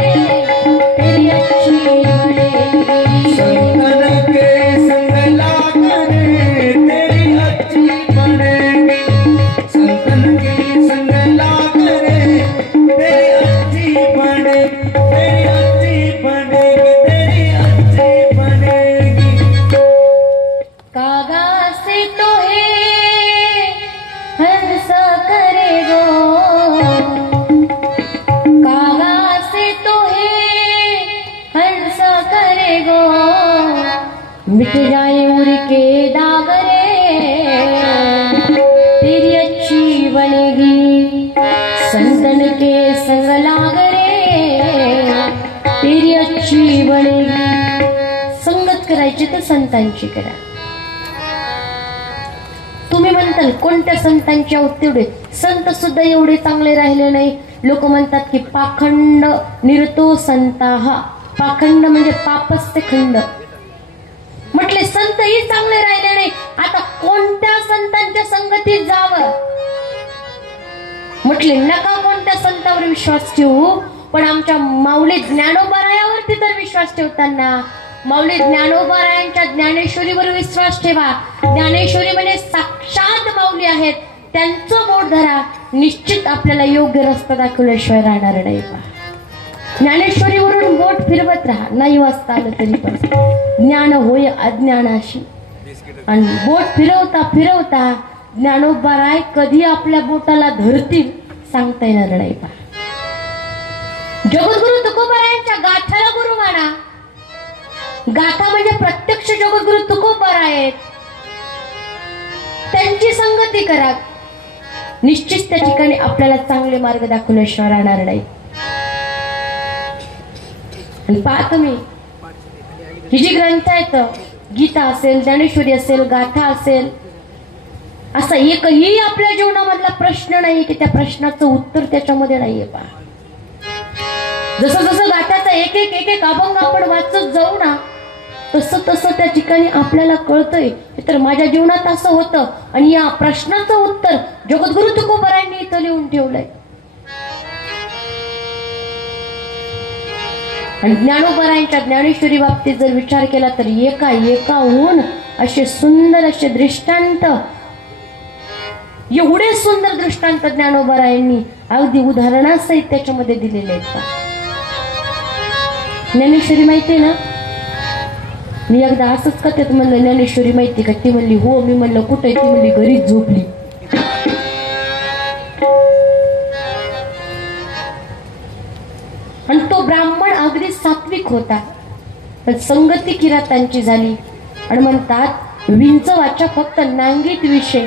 तेरी अच्छी बनेगी संतन के संग लाग रे तेरी अच्छी बनेगी संतन के संग लाग रे तेरी अच्छी बनेगी तेरी अच्छी बनेगी तेरी अच्छी बनेगी कागा से तो है हंस करे गो कागा से तो है हंस करे गो मिट जाए उड़ के दाग रे तेरी अच्छी बनेगी संतन के संग लाग रे तेरी अच्छी बनेगी संगत करायची तर संतांची करा तुम्ही म्हणताल कोणत्या संतांची आहोत तेवढे संत सुद्धा एवढे चांगले राहिले नाही लोक म्हणतात की पाखंड निरतो संताहा पाखंड म्हणजे पापस्ते खंड म्हटले संतही चांगले राहिले नाही आता कोणत्या संतांच्या संगतीत जावं म्हटले नका कोणत्या संतावर विश्वास ठेवू पण आमच्या माऊली ज्ञानोबारायावरती तर विश्वास ठेवताना माऊली ज्ञानोबारायांच्या ज्ञानेश्वरीवर विश्वास ठेवा ज्ञानेश्वरी म्हणजे साक्षात माऊली आहेत त्यांचं बोट धरा निश्चित आपल्याला योग्य रस्ता दाखवल्याशिवाय राहणार नाही पहा ज्ञानेश्वरीवरून बोट फिरवत राहा नाही वाजता आलं तरी पण ज्ञान होय अज्ञानाशी आणि बोट फिरवता फिरवता ज्ञानोबाराय कधी आपल्या बोटाला धरतील सांगता येणार नाही पहा जगद्गुरु तुकोबारायांच्या गाथाला गुरु माना गाथा म्हणजे प्रत्यक्ष जगद्गुरु तुकोबार आहेत त्यांची संगती करा निश्चित त्या ठिकाणी आपल्याला चांगले मार्ग दाखवल्याशिवाय राहणार नाही आणि पहा तुम्ही ही जी ग्रंथ आहेत गीता असेल ज्ञानेश्वरी असेल गाथा असेल असा एकही आपल्या जीवनामधला प्रश्न नाही की त्या प्रश्नाचं उत्तर त्याच्यामध्ये नाहीये पहा जसं जसं गाथ्याचा एक एक अभंग आपण वाचत जाऊ ना तसं तसं त्या ठिकाणी आपल्याला कळतंय तर माझ्या जीवनात असं होतं आणि या प्रश्नाचं उत्तर जगद्गुरु तुकोबारायांनी इथं लिहून ठेवलंय आणि ज्ञानोबारायांच्या ज्ञानेश्वरी बाबतीत जर विचार केला तर एकाहून असे सुंदर असे दृष्टांत एवढे सुंदर दृष्टांत ज्ञानोबारायांनी अगदी उदाहरणासहित त्याच्यामध्ये दिलेले आहेत ज्ञानेश्वरी माहिती ना मी एकदा असंच कथेत म्हणलं ज्ञानेश्वरी माहिती का ती म्हणली हो मी म्हणलं कुठे ती म्हणली घरीच झोपली आणि तो ब्राह्मण अगदी सात्विक होता पण संगती किरातांची झाली आणि म्हणतात विंच वाचा फक्त नांगीत विषय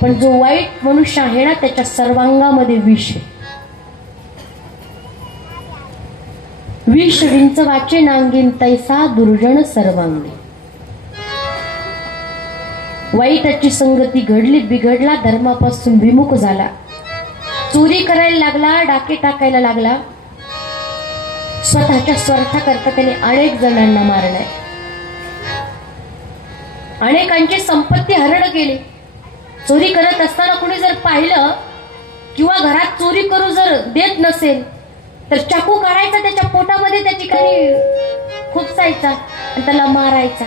पण जो वाईट मनुष्य आहे ना त्याच्या सर्वांगामध्ये विष आहे विष विंच वाचे नांगीन तैसा दुर्जन सर्वांगी वाईटाची संगती घडली बिघडला धर्मापासून विमुख झाला चोरी करायला लागला डाके टाकायला लागला स्वतःच्या स्वार्थाकरता त्याने अनेक जणांना मारलाय अनेकांची संपत्ती हरण केली चोरी करत असताना कोणी जर पाहिलं किंवा घरात चोरी करू जर देत नसेल तर चाकू काढायचा त्याच्या पोटामध्ये त्या ठिकाणी खुपसायचा आणि त्याला मारायचा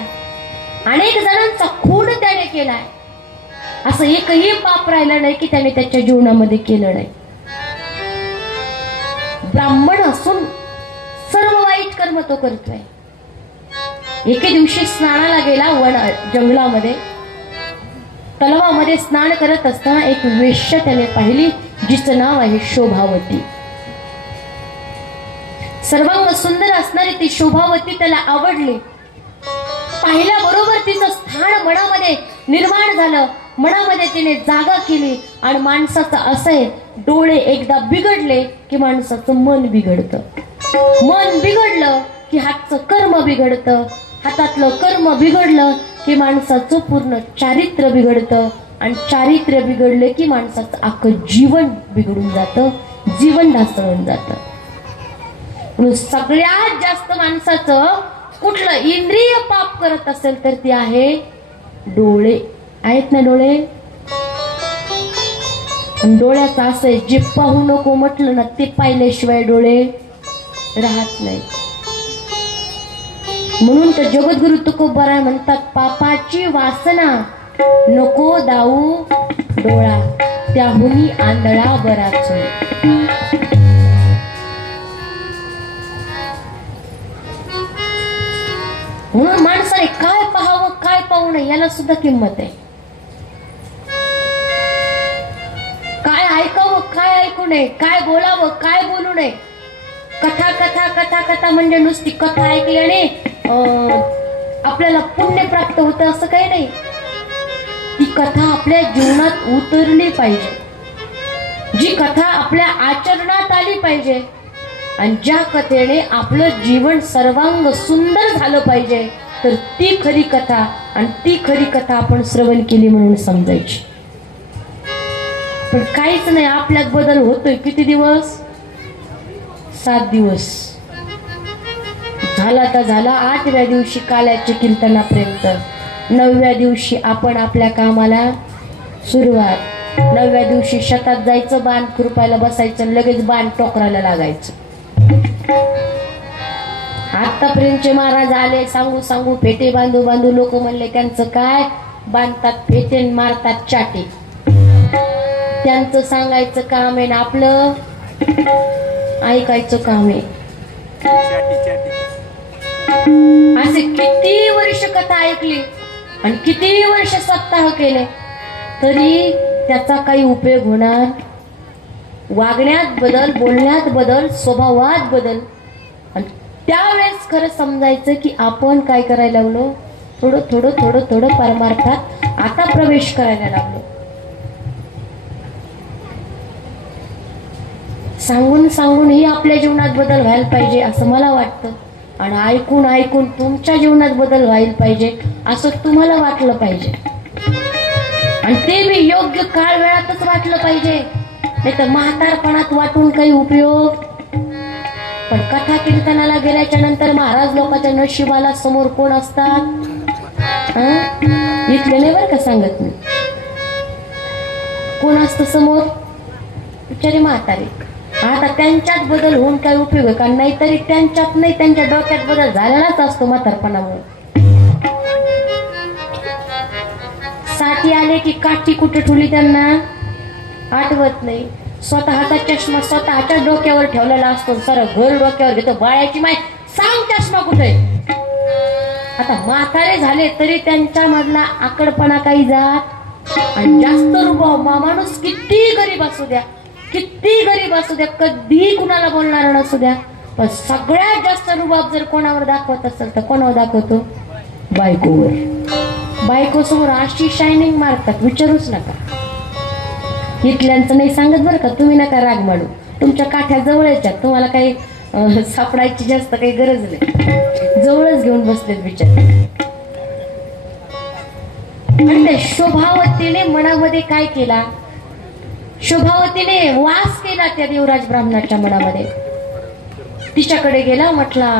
अनेक जणांचा खून त्याने केलाय असं एकही पाप राहिलं नाही की त्याने त्याच्या जीवनामध्ये केलं नाही ब्राह्मण असून सर्व वाईट कर्म तो करतोय एके दिवशी स्नानाला गेला वन जंगलामध्ये तलावामध्ये स्नान करत असताना एक वेश्या त्याने पाहिली जिचं नाव आहे शोभावती सर्वांग सुंदर असणारी ती शोभावती त्याला आवडली पाहिल्याबरोबर तिचं स्थान मनामध्ये निर्माण झालं मनामध्ये तिने जागा केली आणि माणसाचं असं आहे डोळे एकदा बिघडले की माणसाचं मन बिघडतं मन बिघडलं की हातचं कर्म बिघडतं. हातातलं कर्म बिघडलं की माणसाचं पूर्ण चारित्र्य बिघडतं, आणि चारित्र्य बिघडले की माणसाचं अख्खं जीवन बिघडून जातं, जीवन ढासळून जातं. म्हणून सगळ्यात जास्त माणसाचं कुठलं इंद्रिय पाप करत असेल तर ती आहे डोळे. आहेत ना डोळे? डोळ्याचं असं आहे, जे पाहू नको म्हटलं ना ते पाहिल्याशिवाय डोळे राहत नाही. म्हणून तर जगद्गुरु तुकोबाराय म्हणतात, पापाची वासना नको दाऊ डोळा, त्याहुनी आंधळा बराच. म्हणून माणसाने काय पाहावं काय पाहू नये याला सुद्धा किंमत आहे. काय ऐकावं काय ऐकू नये, काय बोलावं काय बोलू नये. कथा कथा कथा कथा म्हणजे नुसती कथा ऐकल्याने आपल्याला पुण्य प्राप्त होतं असं काही नाही. ती कथा आपल्या जीवनात उतरली पाहिजे, जी कथा आपल्या आचरणात आली पाहिजे, आणि ज्या कथेने आपलं जीवन सर्वांग सुंदर झालं पाहिजे, तर ती खरी कथा. आणि ती खरी कथा आपण श्रवण केली म्हणून समजायची. पण काहीच नाही, आपल्यात बदल होतोय. किती दिवस? 7 दिवस झाला तर झाला. 8व्या दिवशी काल्याच्या कीर्तनापर्यंत, 9व्या दिवशी आपण आपल्या कामाला सुरुवात. 9व्या दिवशी शेतात जायचं, बाण खुरपायला बसायचं, लगेच बाण टोकरायला लागायचं. आतापर्यंतचे महाराज आले सांगू सांगू, फेटे बांधू बांधू. लोक म्हणले त्यांचं काय, बांधतात फेटे मारतात चाटे. त्यांचं सांगायचं काम आहे ना आपलं ऐकायचं काम आहे. असे किती वर्ष कथा ऐकली आणि किती वर्ष सप्ताह केले तरी त्याचा काही उपयोग होणार. वागण्यात बदल, बोलण्यात बदल, स्वभावात बदल. आणि त्यावेळेस खरं समजायचं की आपण काय करायला लागलो, थोडं थोडं थोडं थोडं परमार्थात आता प्रवेश करायला लागलो. सांगून सांगूनही आपल्या जीवनात बदल व्हायला पाहिजे असं मला वाटतं, आणि ऐकून ऐकून तुमच्या जीवनात बदल व्हायला पाहिजे असं तुम्हाला वाटलं पाहिजे. आणि ते बी योग्य काळ वेळातच वाटलं पाहिजे, नाही तर म्हातारपणात वाटून काही उपयोग. पण कथा कीर्तनाला गेल्याच्या नंतर महाराज लोकांच्या नशिबाला समोर कोण असतात? इथले नाही बरं का सांगत मी, कोण असतं समोर? बिचारे म्हातारे. आता त्यांच्यात बदल होऊन काय उपयोग आहे का? नाहीतरी त्यांच्यात नाही, त्यांच्या डोक्यात बदल झालेलाच असतो म्हातारपणामुळे. साठी आले की काठी कुठे ठेवली त्यांना आठवत नाही. स्वतःचा चष्मा स्वतःच्या डोक्यावर ठेवलेला असतो, सारं घर डोक्यावर घेतो. बाळाची माय सांग चष्मा कुठे? आता म्हातारे झाले तरी त्यांच्या मधला आकडपणा काही जात. आणि जास्त रुबाब, माणूस किती गरीब असू द्या, किती गरीब असू द्या, कधी कुणाला बोलणार नसू द्या, पण सगळ्यात जास्त रुबाब जर कोणावर दाखवत असेल तर कोणावर दाखवतो? बायकोवर. बायको समोर अशी शायनिंग मारतात, विचारूच नका. इथल्यांचं नाही सांगत बरं का, तुम्ही नका राग मांडू. तुमच्या काठ्या जवळच्या, तुम्हाला काही सापडायची जास्त काही गरज नाही, जवळच घेऊन बसलेत बिचारे. आणि त्या शोभावतीने मनामध्ये काय केला? शोभावतीने वास केला त्या देवराज ब्राह्मणाच्या मनामध्ये. तिच्याकडे गेला, म्हटला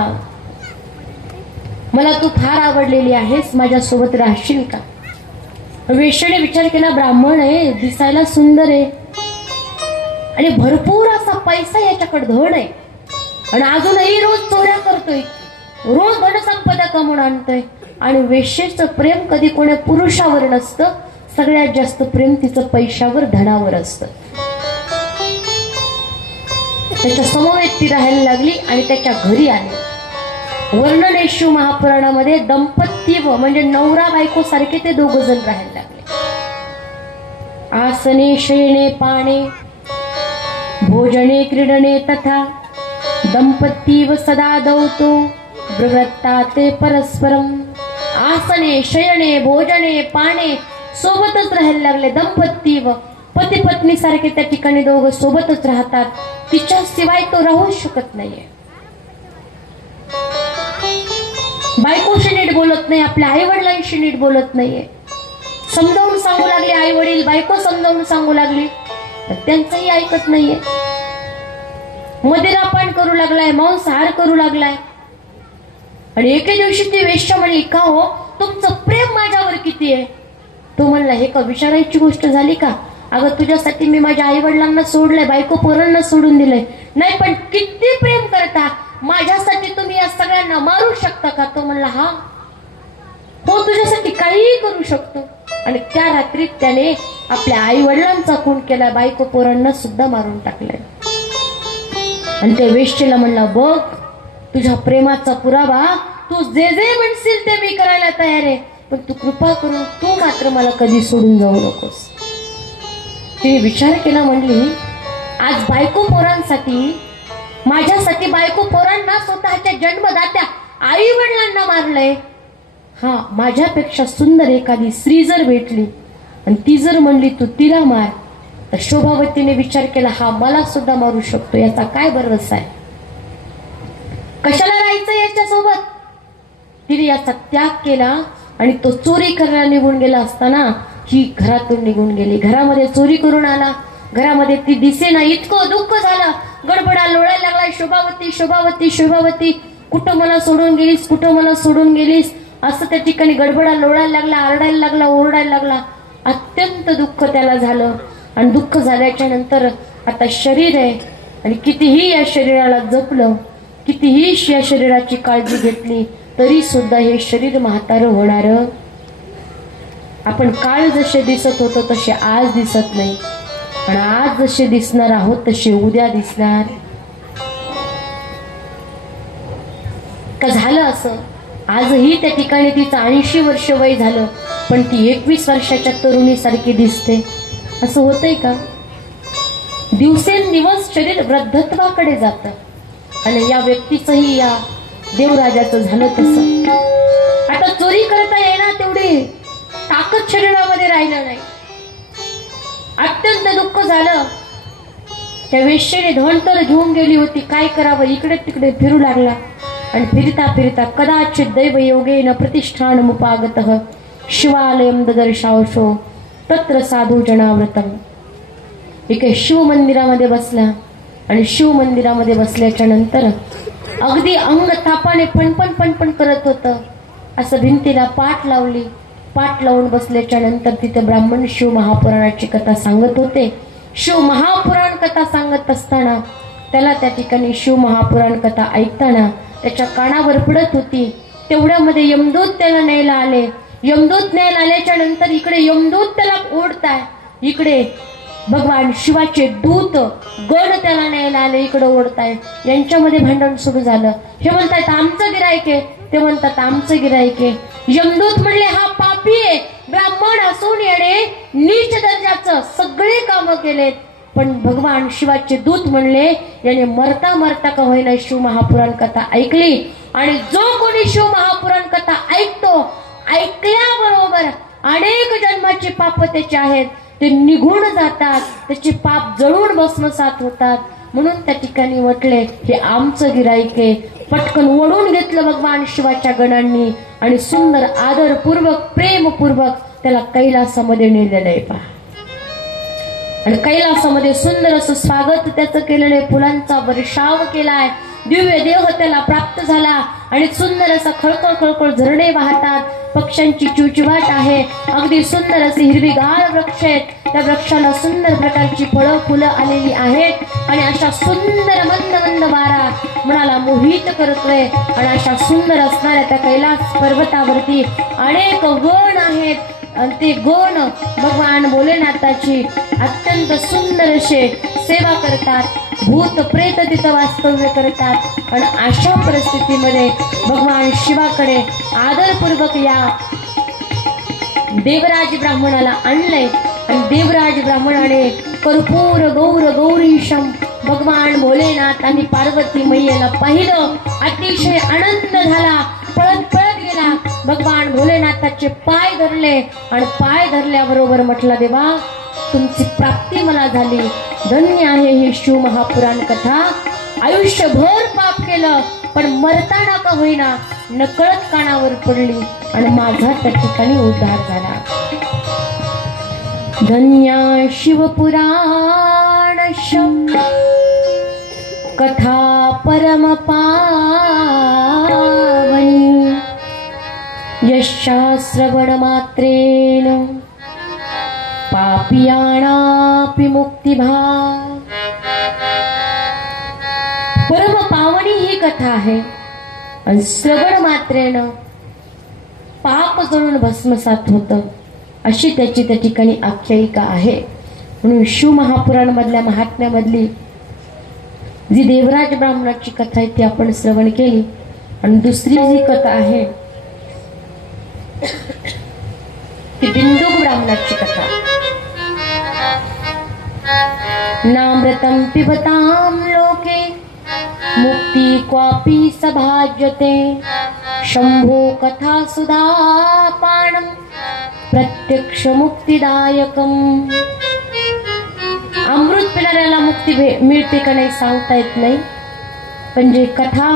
मला तू फार आवडलेली आहेस, माझ्यासोबत राहशील का? वेश्येने विचार केला, ब्राह्मण आहे, दिसायला सुंदर आहे, आणि भरपूर असा पैसा याच्याकडे धन आहे, आणि अजूनही रोज चोऱ्या करतोय, रोज धनसंपदा कमवून आणतोय. आणि वेश्येचं प्रेम कधी कोण्या पुरुषावर नसतं, सगळ्यात जास्त प्रेम तिचं पैशावर, धनावर असतं. त्याच्या समवेत ती राहायला लागली आणि त्याच्या घरी आली. वर्णन आहे शिव महापुराणामध्ये, दंपत्य म्हणजे नवरा बायको सारखे ते दोघ जण राहायला लागले. आसने शयने पाणे भोजने क्रीडने तथा दंपत्तीव सदा दौतो प्रवृत्ता ते परस्परम. आसने शयने भोजने पाणे सोबतच राहायला लागले. दंपत्तीव पती पत्नी सारखे त्या ठिकाणी दोघं सोबतच राहतात. तिच्या शिवाय तो राहू शकत नाहीये. बोलत नाही, आपल्या आई वडिलांशी नीट बोलत नाहीये. समजावून सांगू लागले आई वडील, बायको समजावून सांगू लागली, तर त्यांचंही ऐकत नाहीये. मदिरापान करू लागलाय, मांसाहार करू लागलाय. आणि एके दिवशी ती वेश्या म्हणली, का हो तुमचं प्रेम माझ्यावर किती आहे? तो म्हणला, हे का विचारायची गोष्ट झाली का? अगं तुझ्यासाठी मी माझ्या आई वडिलांना सोडलंय, बायको पोरांना सोडून दिलंय. नाही पण किती प्रेम करता, माझ्यासाठी तुम्ही या सगळ्यांना मारू शकता का? तो म्हणला, हा हो, तुझ्यासाठी काहीही करू शकतो. आणि त्या रात्री त्याने आपल्या आई वडिलांचा खून केला, बायको पोरांना सुद्धा मारून टाकलंय. आणि त्या वेश्येला म्हणला, बघ तुझ्या प्रेमाचा पुरावा, तू जे जे म्हणशील ते मी करायला तयार आहे, पण तू कृपा करून तू मात्र मला कधी सोडून जाऊ नकोस. तिने विचार केला, म्हणली आज बायको पोरांसाठी, माझ्यासाठी बायको पोरांना स्वतःच्या जन्मदात्या आई वडिलांना मारलंय. हा, माझ्यापेक्षा सुंदर एखादी स्त्री जर भेटली आणि ती जर म्हणली तू तिला मार, तर शोभावतीने विचार केला, हा मला सुद्धा मारू शकतो, याचा काय भरोसा आहे? कशाला राहायचं याच्यासोबत? तिने याचा त्याग केला आणि तो चोरी करायला निघून गेला असताना ही घरातून निघून गेली. घरामध्ये चोरी करून आला, घरामध्ये ती दिसेना, इतकं दुःख झालं, गडबडा लोळायला लागला, शोभावती शोभावती शोभावती, कुठं मला सोडून गेलीस, कुठं मला सोडून गेलीस, असं त्या ठिकाणी गडबडा लोळायला लागला, आरडायला लागला, ओरडायला लागला. अत्यंत दुःख त्याला झालं. आणि दुःख झाल्याच्या नंतर आता शरीर आहे, आणि कितीही या शरीराला जपलं, कितीही या शरीराची काळजी घेतली, तरी सुद्धा हे शरीर म्हातारं होणार. आपण काल जसे दिसत होतो तसे आज दिसत नाही, आणि आज जसे दिसणार आहोत तसे उद्या दिसणार. का झालं असं? आजही त्या ठिकाणी तिचं 80 वर्ष वय झालं, पण ती 21 वर्षाच्या तरुणीसारखी दिसते. असं होतंय का? दिवसेंदिवस शरीर वृद्धत्वाकडे जातं. आणि या व्यक्तीचंही, या देवराजाचं झालं तसं. आता चोरी करता येणार तेवढी ताकद शरीरामध्ये राहिलं नाही. अत्यंत दुःख झालं. त्या वेश्येने धन तर घेऊन गेली होती, काय करावं, इकडे तिकडे फिरू लागला. आणि फिरता फिरता कदाचित दैव योगेन प्रतिष्ठानमुपागतः शिवालयं ददर्शावशो तत्र साधू जनाव्रतम. एके शिव मंदिरामध्ये बसला, आणि शिव मंदिरामध्ये बसल्याच्या नंतर अगदी अंग तापाने पणपण पणपण करत होतं. असं भिंतीला पाठ लावली, पाठ लावून बसल्याच्या नंतर तिथे ब्राह्मण शिव महापुराणाची कथा सांगत होते. शिव महापुराण कथा सांगत असताना त्याला त्या ठिकाणी शिव महापुराण कथा ऐकताना त्याच्या कानावर पडत होती. तेवढ्यामध्ये यमदूत त्याला न्यायला आले. यमदूत न्यायला आल्याच्या नंतर इकडे यमदूत त्याला ओढताय, इकडे भगवान शिवाचे दूत गण त्याला न्यायला आले, इकडे ओढताय. यांच्यामध्ये भांडण सुरू झालं. हे म्हणतात आमचं गिराईक आहे, ते म्हणतात आमचं गिराईक आहे. यमदूत म्हणले हा पापी आहे, ब्राह्मण असून याने नीच दर्जाचं सगळे कामं केलेत. पण भगवान शिवाचे दूत म्हणले याने मरता मरता का होईना शिव महापुराण कथा ऐकली. आणि जो कोणी शिव महापुराण कथा ऐकतो, ऐकल्याबरोबर अनेक जन्माचे पाप त्याचे आहेत ते निघून जातात, त्याचे पाप जळून भस्मसात होतात. म्हणून त्या ठिकाणी म्हटले हे आमचं गिराईक आहे. पटकन ओढून घेतलं भगवान शिवाच्या गणांनी आणि सुंदर आदरपूर्वक प्रेमपूर्वक त्याला कैलासामध्ये नेलेलं आहे. पहा, आणि कैलासामध्ये सुंदर असं स्वागत त्याचं केलेलं आहे. फुलांचा वर्षाव केलाय, दिव्य देह त्याला प्राप्त झाला. आणि सुंदर असा खळखळ खळखळ झरणे वाहतात, पक्ष्यांची चिवचिवाट आहे. अगदी सुंदर असे हिरवीगार वृक्ष आहेत, त्या वृक्षाला सुंदर प्रकारची फळं फुलं आलेली आहेत. आणि अशा सुंदर मंद मंद वारा मनाला मोहित करतोय. आणि अशा सुंदर असणाऱ्या त्या कैलास पर्वतावरती अनेक गण आहेत, आणि ते गण भगवान भोलेनाथाची अत्यंत सुंदर असे सेवा करतात. भूत प्रेत तिथं वास्तव्य करतात. आणि अशा परिस्थितीमध्ये भगवान शिवाकडे आदरपूर्वक या देवराज ब्राह्मणाला आणलंय. आणि देवराज ब्राह्मणाने कर्पूर गौर गौरीशम भगवान भोलेनाथ आणि पार्वती मैयाला पाहिलं. अतिशय आनंद झाला, पळत पळत गेला, भगवान भोलेनाथाचे पाय धरले. आणि पाय धरल्याबरोबर म्हटला देवा तुमची प्राप्ती मला झाली, धन्य आहे ही शिव महापुराण कथा. आयुष्यभर पाप केलं पण मरताना का होईना नकळत कानावर पडली आणि माझा त्या ठिकाणी उद्धार झाला. धन्या शिवपुराणश कथा परम पावनी यशा श्रवण मात्रेण पापियाणापि मुक्तिभाव. परम पावनी ही कथा आहे आणि श्रवण मात्रेनं पाप जळून भस्मसात होतं अशी त्याची त्या ठिकाणी आख्यायिका आहे. म्हणून शिव महापुराण मधल्या महात्म्यामधली जी देवराज ब्राह्मणाची कथा आहे ती आपण श्रवण केली. आणि दुसरी जी कथा आहे ती बिंदुक ब्राह्मणाची कथा. नामृतं पिबतां लोके मुक्ति क्वापि सभाज्यते शंभो कथा सुधापानं प्रत्यक्ष मुक्तिदायकम. अमृत पिणाऱ्याला मुक्ती मिळते का नाही सांगता येत नाही, पण जे कथा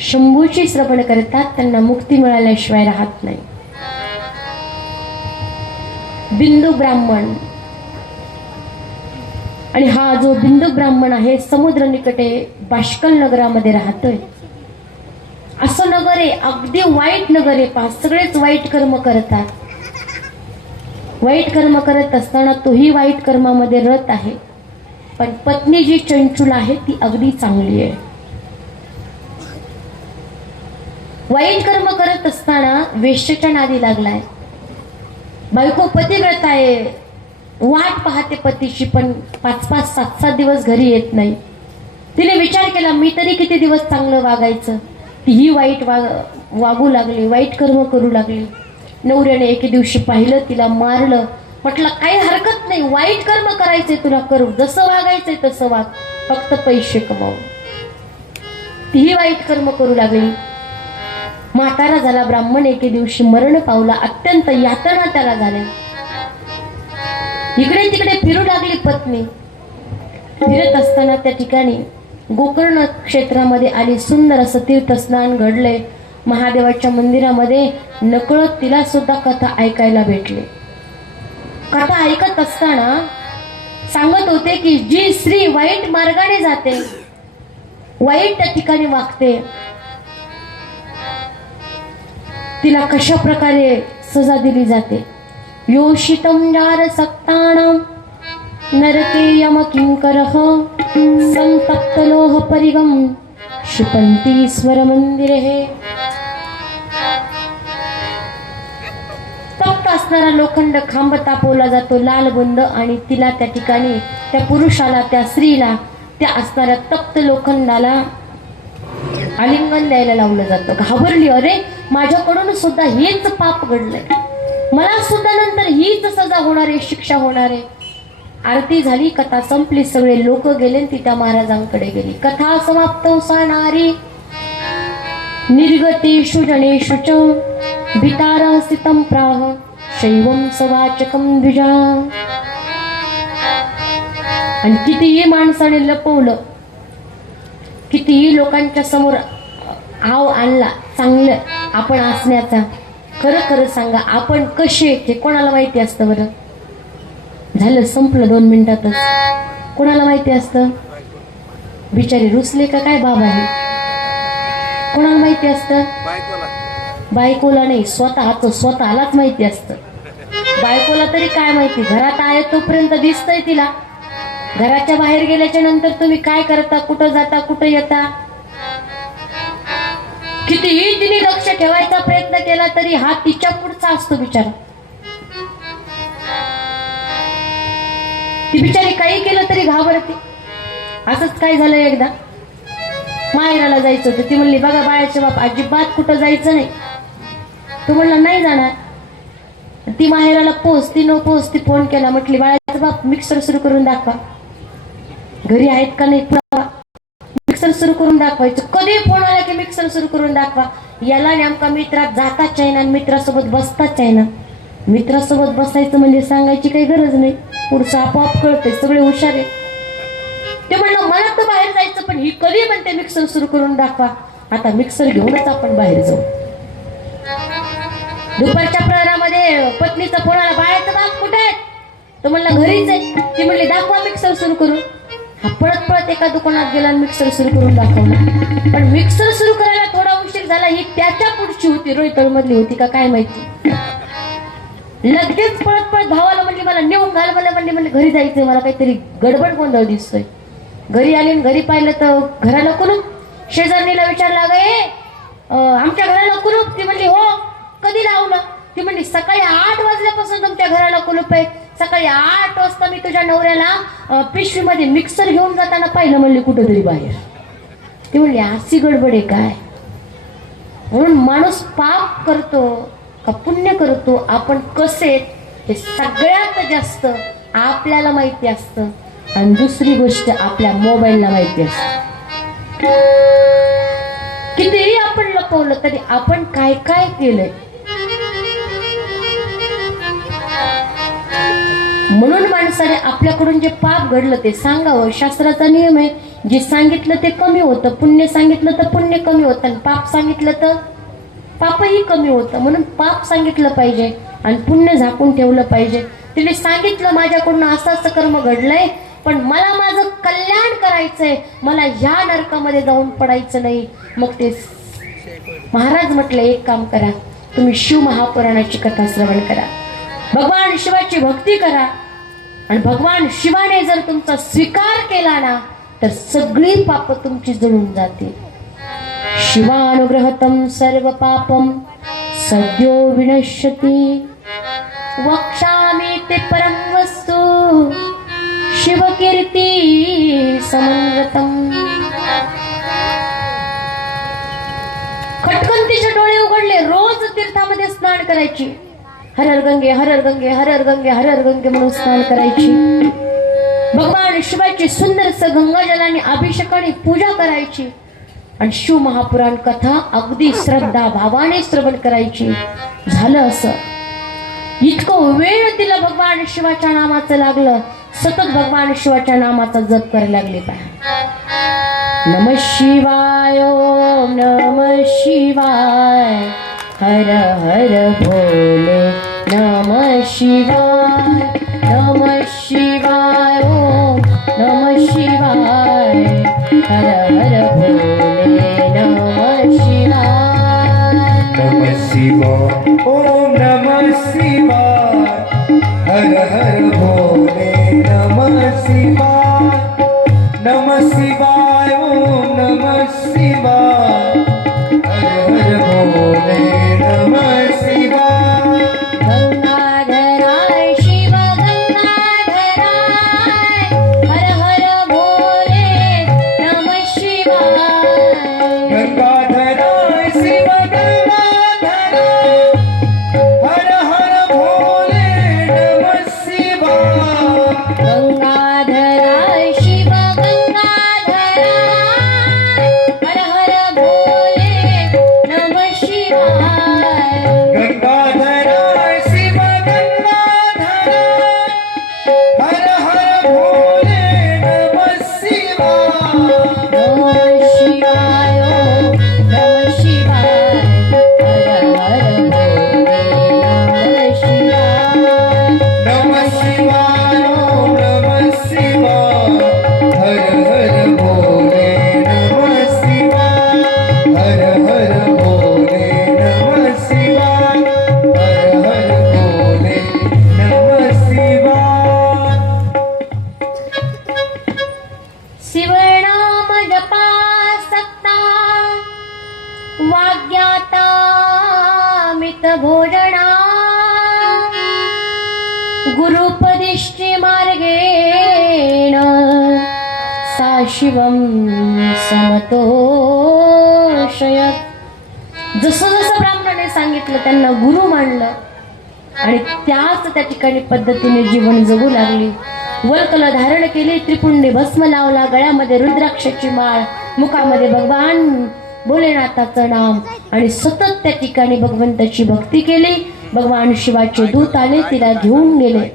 शंभूची श्रवण करतात त्यांना मुक्ती मिळाल्याशिवाय राहत नाही. बिंदू ब्राह्मण, आणि हा जो बिंदू ब्राह्मण आहे समुद्र निकटे बाष्कल नगरामध्ये राहतोय. असं नगर आहे, अगदी वाईट नगर आहे. सगळेच वाईट कर्म करतात. वाईट कर्म करत असताना तोही वाईट कर्मामध्ये रत आहे. पण पत्नी जी चंचुल आहे ती अगदी चांगली आहे. वाईट कर्म करत असताना वेश्येच्या नादी लागलाय. बायको पतिव्रत आहे, वाट पाहते पतीची, पण 5-5, 7-7 दिवस घरी येत नाही. तिने विचार केला मी तरी किती दिवस चांगलं वागायचं. तीही वाईट वागू लागली, वाईट कर्म करू लागली. नवऱ्याने एके दिवशी पाहिलं, तिला मारलं. म्हटलं काही हरकत नाही, वाईट कर्म करायचे तुला करू, जसं वागायचंय तसं वाग, फक्त पैसे कमाव. तीही वाईट कर्म करू लागली. म्हातारा झाला ब्राह्मण, एके दिवशी मरण पावला. अत्यंत यातना त्याला झाल्या. इकडे तिकडे फिरू लागली पत्नी. फिरत असताना त्या ठिकाणी गोकर्ण क्षेत्रामध्ये आली. सुंदर असं तीर्थस्नान घडले महादेवाच्या मंदिरामध्ये. नकळत तिला सुद्धा कथा ऐकायला भेटली. कथा ऐकत असताना सांगत होते की जी स्त्री वाईट मार्गाने जाते, वाईट त्या ठिकाणी वागते, तिला कशा प्रकारे सजा दिली जाते. योषितं जारसक्तानां नरके यमकिंकरः संतप्तलोह परिगम क्षिपन्ति स्वरमंदिरे. तप्त असणारा लोखंड खांब तापवला जातो लाल बुंद, आणि तिला त्या ठिकाणी त्या पुरुषाला, त्या स्त्रीला त्या असणाऱ्या तप्त लोखंडाला आलिंगन द्यायला लावलं जातं. घाबरली, अरे माझ्याकडून सुद्धा हेच पाप घडलंय, मला सुद्धा नंतर हीच सजा होणार आहे, शिक्षा होणार आहे. आरती झाली, कथा संपली, सगळे लोक गेले. ती त्या महाराजांकडे गेली. कथा समाप्त नारी निर्गतेषु जनेषु च भितारसितं प्राह शैवं सवाचकं द्विजा. आणि कितीही माणसाने लपवलं, कितीही लोकांच्या समोर आव आणला चांगलं आपण असण्याचा, खरं खरं सांगा आपण कसे हे कोणाला माहिती असतं बरं? झालं, संपलं 2 मिनिटातच. कोणाला माहिती असतं? बिचारी रुसले का काय बाबा आहे, कोणाला माहिती असतं? बायकोला नाही, स्वतःलाच माहिती असतं. बायकोला तरी काय माहिती, घरात आहे तोपर्यंत दिसतंय तिला. घराच्या बाहेर गेल्याच्या नंतर तुम्ही काय करता, कुठं जाता, कुठं येता, कितीही तिने लक्ष ठेवायचा प्रयत्न केला तरी हा तिच्या पुढचा असतो बिचारा. ती बिचारी काही केलं तरी घाबरते. असंच काय झालं, एकदा माहेराला जायचं होतं. ती म्हणली बघा बाळाचे बाप अजिबात कुठं जायचं नाही. तो म्हणला नाही जाणार. ती माहेराला पोहोचती न पोहोचती फोन केला. म्हटली बाळाचे बाप मिक्सर सुरू करून दाखवा, घरी आहेत का नाही, मिक्सर सुरू करून दाखवायचं. कधी फोन आला की मिक्सर सुरू करून दाखवा. याला नेमका मित्रात जाताच आहे ना, मित्रासोबत बसताच आहे ना. मित्रासोबत बसायचं म्हणजे सांगायची काही गरज नाही, पुढचं आपोआप कळतंय, सगळे हुशार आहे. ते म्हणलं मला तर बाहेर जायचं, पण ही कधी म्हणते मिक्सर सुरू करून दाखवा. आता मिक्सर घेऊनच आपण बाहेर जाऊ. दुपारच्या प्रहरामध्ये पत्नीचा फोन आला, बाळाचं बाप कुठे आहे? तो म्हणला घरीच आहे. ती म्हणली दाखवा मिक्सर सुरू करून. हा पळत पळत एका दुकानात गेला आणि मिक्सर सुरू करून दाखवला. पण मिक्सर सुरू करायला थोडा उशीर झाला. ही त्याच्या पुढची होती, रोहितळ मधली होती का काय माहिती. लगेच पळत पळत भावाला म्हणली मला नेऊन घाल. मला म्हणली घरी जायचंय, मला काहीतरी गडबड गोंधळ दिसतोय. घरी आली आणि घरी पाहिलं तर घराला कुलूप. शेजारणीला विचारला, आमच्या घराला कुलूप? ती म्हणली हो. कधी लावलं? ती म्हणली सकाळी 8 वाजल्यापासून तुमच्या घराला कुलूप आहे. सकाळी 8 वाजता मी तुझ्या नवऱ्याला पिशवीमध्ये मिक्सर घेऊन जाताना पाहिलं म्हणली कुठंतरी बाहेर. ती म्हणली अशी गडबड आहे काय? म्हणून माणूस पाप करतो का पुण्य करतो, आपण कसे हे सगळ्यात जास्त आपल्याला माहिती असतं. आणि दुसरी गोष्ट आपल्या मोबाईलला माहिती असते. कितीही आपण लपवलं तरी आपण काय काय केलंय. म्हणून माणसाने आपल्याकडून जे पाप घडलं ते सांगावं. शास्त्राचा नियम आहे, जे सांगितलं ते कमी होतं. पुण्य सांगितलं तर पुण्य कमी होतं, आणि पाप सांगितलं तर पापही कमी होतं. म्हणून पाप सांगितलं पाहिजे आणि पुण्य झाकून ठेवलं पाहिजे. तिने सांगितलं माझ्याकडून असं असं कर्म घडलंय, पण मला माझं कल्याण करायचंय, मला ह्या नरकामध्ये जाऊन पडायचं नाही. मग ते महाराज म्हटलं एक काम करा, तुम्ही शिव महापुराणाची कथा श्रवण करा, भगवान शिवाची भक्ती करा. आणि भगवान शिवाने जर तुमचा स्वीकार केला ना तर सगळी पाप तुमची जळून जातील. शिवानुग्रहतम सर्व पापम सद्यो विनश्यति. वक्ष्यामि ते परम वस्तु शिवकीर्ती समन्वितम. खटकंतीचे डोळे उघडले, रोज तीर्थामध्ये स्नान करायची. हर हर गंगे हर हर गंगे हर हर गंगे हर हर गंगे म्हणून स्नान करायची. भगवान शिवाची सुंदरस गंगाजलाने अभिषेकाने पूजा करायची. आणि शिव महापुराण कथा अगदी श्रद्धा भावाने श्रवण करायची. झालं असं, इतकं वेळ तिला भगवान शिवाच्या नामाचं लागलं. सतत भगवान शिवाच्या नामाचा जप करायला लागले. नमः शिवाय ओम नमः शिवाय हर हर भोले नमः शिवाय. नमः शिवाय ओम नमः शिवाय हर हर भोले नमः शिवाय. नमः शिवाय ओम नमः शिवाय हर हर भोले नमः शिवाय. नमः शिवाय ओम नमः शिवाय हर हर भोले नमः शिवाय. गंगाधराय शिव गंगाधराय हर हर भोले नमः शिवाय. गंगाधराय शिव गंगाधराय हर हर भोले नमः शिवाय. गंगाधराय शिव गंगाधराय हर हर भोले नमः शिवाय. गंगाधराय शिव गंगाधराय हर हर भोले नमः शिवाय. नमः शिवाय ओम नमः शिवाय हर हर भोले नमः शिवाय. नमः शिवाय ओम नमः शिवाय हर हर भोले नमः शिवाय. हर हर भोले नमः शिवाय. हर हर भोले नमः शिवाय. शिवनाम जपासक्ता वाग्याता मित भोजना. गुरुपदिष्टि मार्गेण सा शिवं समतोषयत. जसं जसं ब्राह्मणाने सांगितलं त्यांना गुरु मानलं आणि त्याच त्या ठिकाणी पद्धतीने जीवन जगू लागली. वल्कल धारण केली, त्रिपुंडी भस्म लावला, गळ्यामध्ये रुद्राक्षाची माळ, मुखामध्ये भगवान भोलेनाथाचं नाम, आणि सतत त्या ठिकाणी भगवंताची भक्ती केली. भगवान शिवाचे दूत आले, तिला घेऊन गेले.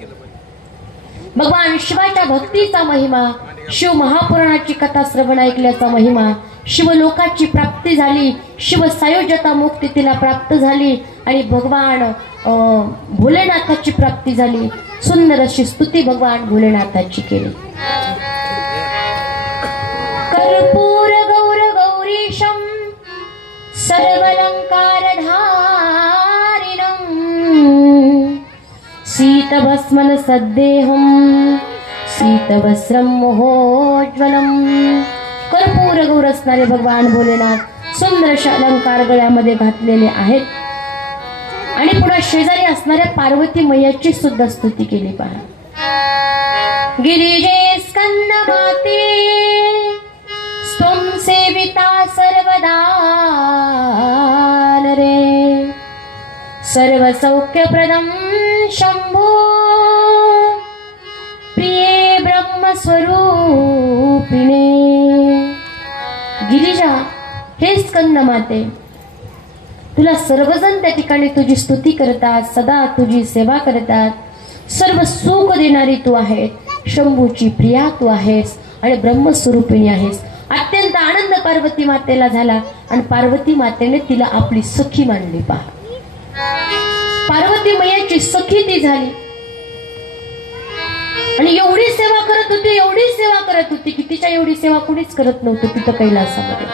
भगवान शिवाच्या भक्तीचा महिमा, शिव महापुराणाची कथा श्रवण ऐकल्याचा महिमा शिवलोकाची प्राप्ती झाली, शिव सायोज्यता मुक्ती तिला प्राप्त झाली आणि भगवान भोलेनाथाची प्राप्ती झाली. सुंदर अशी स्तुती भगवान भोलेनाथाची केली. कर्पूर गौर गौरीशं सर्वलंकारधारिणं शीतभस्मन सद्देहं शीतवस्त्रं मोहोज्वलं. कर्पूर गौर असणारे भगवान भोलेनाथ सुंदर असे अलंकार गळ्यामध्ये घातलेले आहेत. आणि पुन्हा शेजारी असणाऱ्या पार्वती मैयाची सुद्धा स्तुती केली. पहा, गिरिजे स्कंद माते स्वं सेविता सर्वदा रे सर्व सौख्यप्रदं शंभो प्रिये ब्रह्मस्वरूपिणे. गिरिजा, हे स्कंद माते, तुला सर्वजण त्या ठिकाणी तुझी स्तुती करतात, सदा तुझी सेवा करतात. सर्व सुख देणारी तू आहेस, शंभूची प्रिया तू आहेस आणि ब्रह्मस्वरूपिणी आहेस. अत्यंत आनंद पार्वती मातेला झाला आणि पार्वती मातेने तिला आपली सखी मानली. पहा, पार्वती मैयाची सखी ती झाली आणि एवढी सेवा करत होती, एवढी सेवा करत होती की तिच्या एवढी सेवा कुणीच करत नव्हतं तिथं कैलासामध्ये.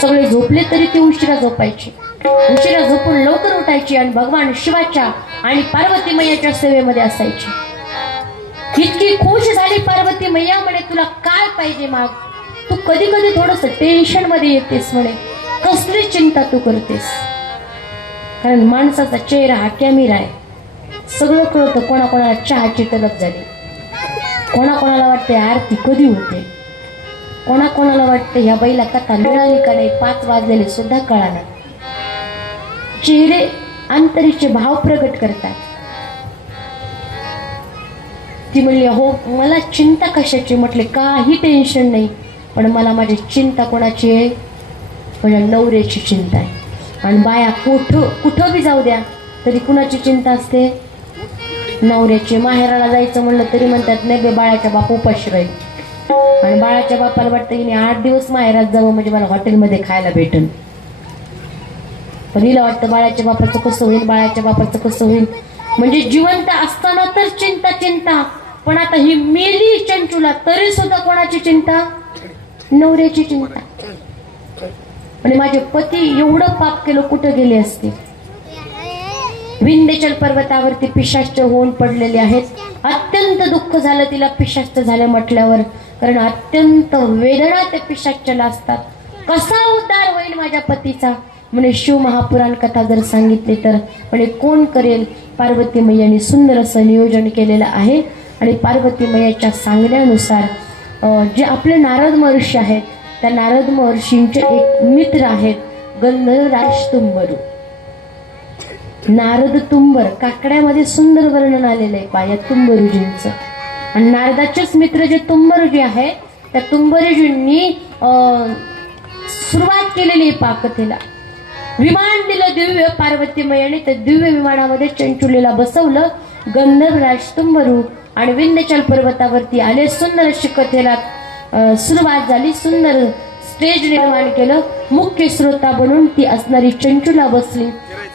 सगळे झोपले तरी ती उशिरा झोपायची, उशिरा झोपून लवकर उठायची आणि भगवान शिवाच्या आणि पार्वती मैयाच्या सेवेमध्ये असायची. इतकी खुश झाली पार्वती मैया, म्हणे तुला काय पाहिजे माग. तू कधी कधी थोडस टेन्शन मध्ये येतेस म्हणे, कसली चिंता तू करतेस. कारण माणसाचा चेहरा हा कॅमेरा आहे, सगळं कळतं. कोणाकोणाला चहाची तलब झाली, कोणाकोणाला वाटते आरती कधी होते, कोणाकोणाला वाटते ह्या बाईला कथा मिळाली का नाही, 5 वाजलेले सुद्धा कळाना. चेहरे अंतरीचे भाव प्रगट करतात. ती म्हणली, हो मला चिंता कशाची. म्हटले काही टेन्शन नाही, पण मला माझी चिंता कोणाची आहे, माझ्या नवऱ्याची चिंता आहे. आणि बाया कुठं बी जाऊ द्या तरी कुणाची चिंता असते, नवऱ्याची. माहेराला जायचं म्हणलं तरी म्हणतात नाही बे, बाळाच्या बाप उपाशी राहील. आणि बाळाच्या बापाला वाटतं की 8 दिवस माहेरात जावं म्हणजे मला हॉटेलमध्ये खायला भेटेल. पण हिला वाटतं बाळाच्या बापाचं कसं होईल, बाळाच्या बापाचं कसं होईल. म्हणजे जिवंत असताना तर चिंता चिंता, पण आता ही मेली चंचूला तरी सुद्धा कोणाची चिंता, नवऱ्याची चिंता. आणि माझे पती एवढं पाप केलं कुठं गेले असते. विंध्याचल पर्वतावरती पिशाच्च होऊन पडलेले आहेत. अत्यंत दुःख झालं तिला पिशाच्च झालं म्हटल्यावर, कारण अत्यंत वेदना त्या पिशाच्चला असतात. कसा उद्धार होईल माझ्या पतीचा. म्हणे शिव महापुराण कथा जर सांगितली तर म्हणे कोण करेल. पार्वती मैयाने सुंदर असं नियोजन केलेलं आहे. आणि पार्वती मैयाच्या सांगण्यानुसार जे आपले नारद महर्षी आहेत, त्या नारद महर्षींचे एक मित्र आहेत गंधर्वराज तुंबरू. नारद तुंबर काकड्यामध्ये सुंदर वर्णन आलेलं आहे पाया तुंबरूजींचं. आणि नारदाचेच मित्र जे तुंबरूजी आहे, त्या तुंबरूजींनी सुरुवात केलेली पाकथेला. विमान दिलं दिव्य पार्वती मैयाने. त्या दिव्य विमानामध्ये चंचुलीला बसवलं. गंधर्वराज तुंबरू आणि विंध्याचल पर्वतावरती आले. सुंदर अशी कथेला सुरुवात झाली. सुंदर स्टेज निर्माण केलं. मुख्य श्रोता बनून ती असणारी चंचुला बसली.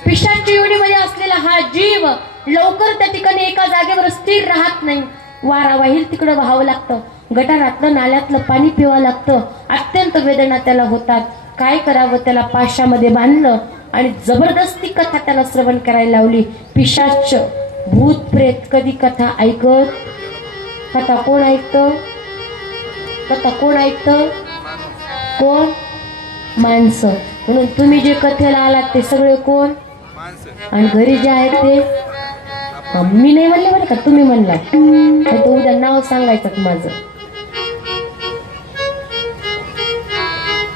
पिशाची योनीमध्ये असलेला हा जीव लवकर त्या ठिकाणी एका जागेवर स्थिर राहत नाही. वारा वाहील तिकडं व्हावं लागतं, गटारातलं नाल्यातलं पाणी पिवावं लागतं. अत्यंत वेदना त्याला होतात. काय करावं, त्याला पाशामध्ये बांधलं आणि जबरदस्ती कथा त्याला श्रवण करायला लावली. पिशाच भूत प्रेत कधी कथा ऐकत. कथा कोण ऐकतं, कथा कोण ऐकतं, कोण, माणसं. म्हणून तुम्ही जे कथेला आलात ते सगळे कोण, आणि घरी जे आहेत ते मी नाही म्हणले बरं का, तुम्ही म्हणला. तो उद्या नाव सांगायचं माझं.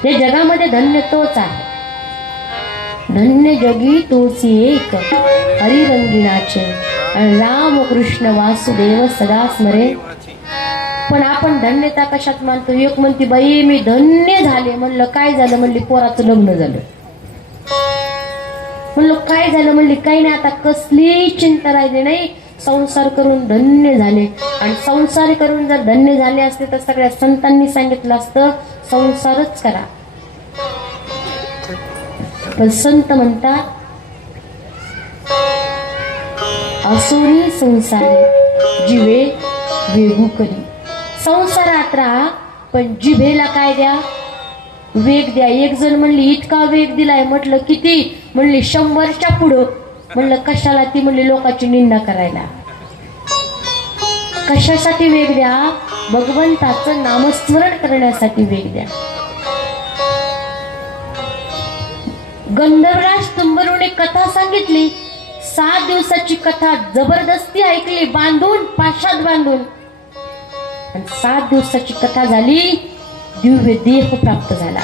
या जगामध्ये धन्य तोच आहे. धन्य जगी तोची एक हरिरंगिणाचे आणि राम कृष्ण वासुदेव सदा स्मरे. पण आपण धन्यता कशात मानतो. एक म्हणती बाई मी धन्य झाले. म्हणलं काय झालं. म्हणली पोराचं लग्न झालं. म्हणलं काय झालं. म्हणली काही नाही, आता कसली चिंता राहिली नाही, संसार करून धन्य झाले. आणि संसार करून जर धन्य झाले असते तर सगळ्या संतांनी सांगितलं असतं संसारच करा. पण संत म्हणतात असोनी संसारी जिवे वेगू करी. संसारात राहा पण जिभेला काय द्या, वेग द्या. एक जण म्हणली इतका वेग दिलाय, म्हटलं किती, म्हणली 100च्या पुढं. म्हणलं कशाला, ती म्हणली लोकांची निंदा करायला. कशासाठी वेग द्या, भगवंताचं नामस्मरण करण्यासाठी वेग द्या. गंधर्वराज तुंबरूने कथा सांगितली, 7 दिवसाची कथा जबरदस्ती ऐकली, बांधून पाशात बांधून. आणि 7 दिवसाची कथा झाली, दिव्य देह प्राप्त झाला.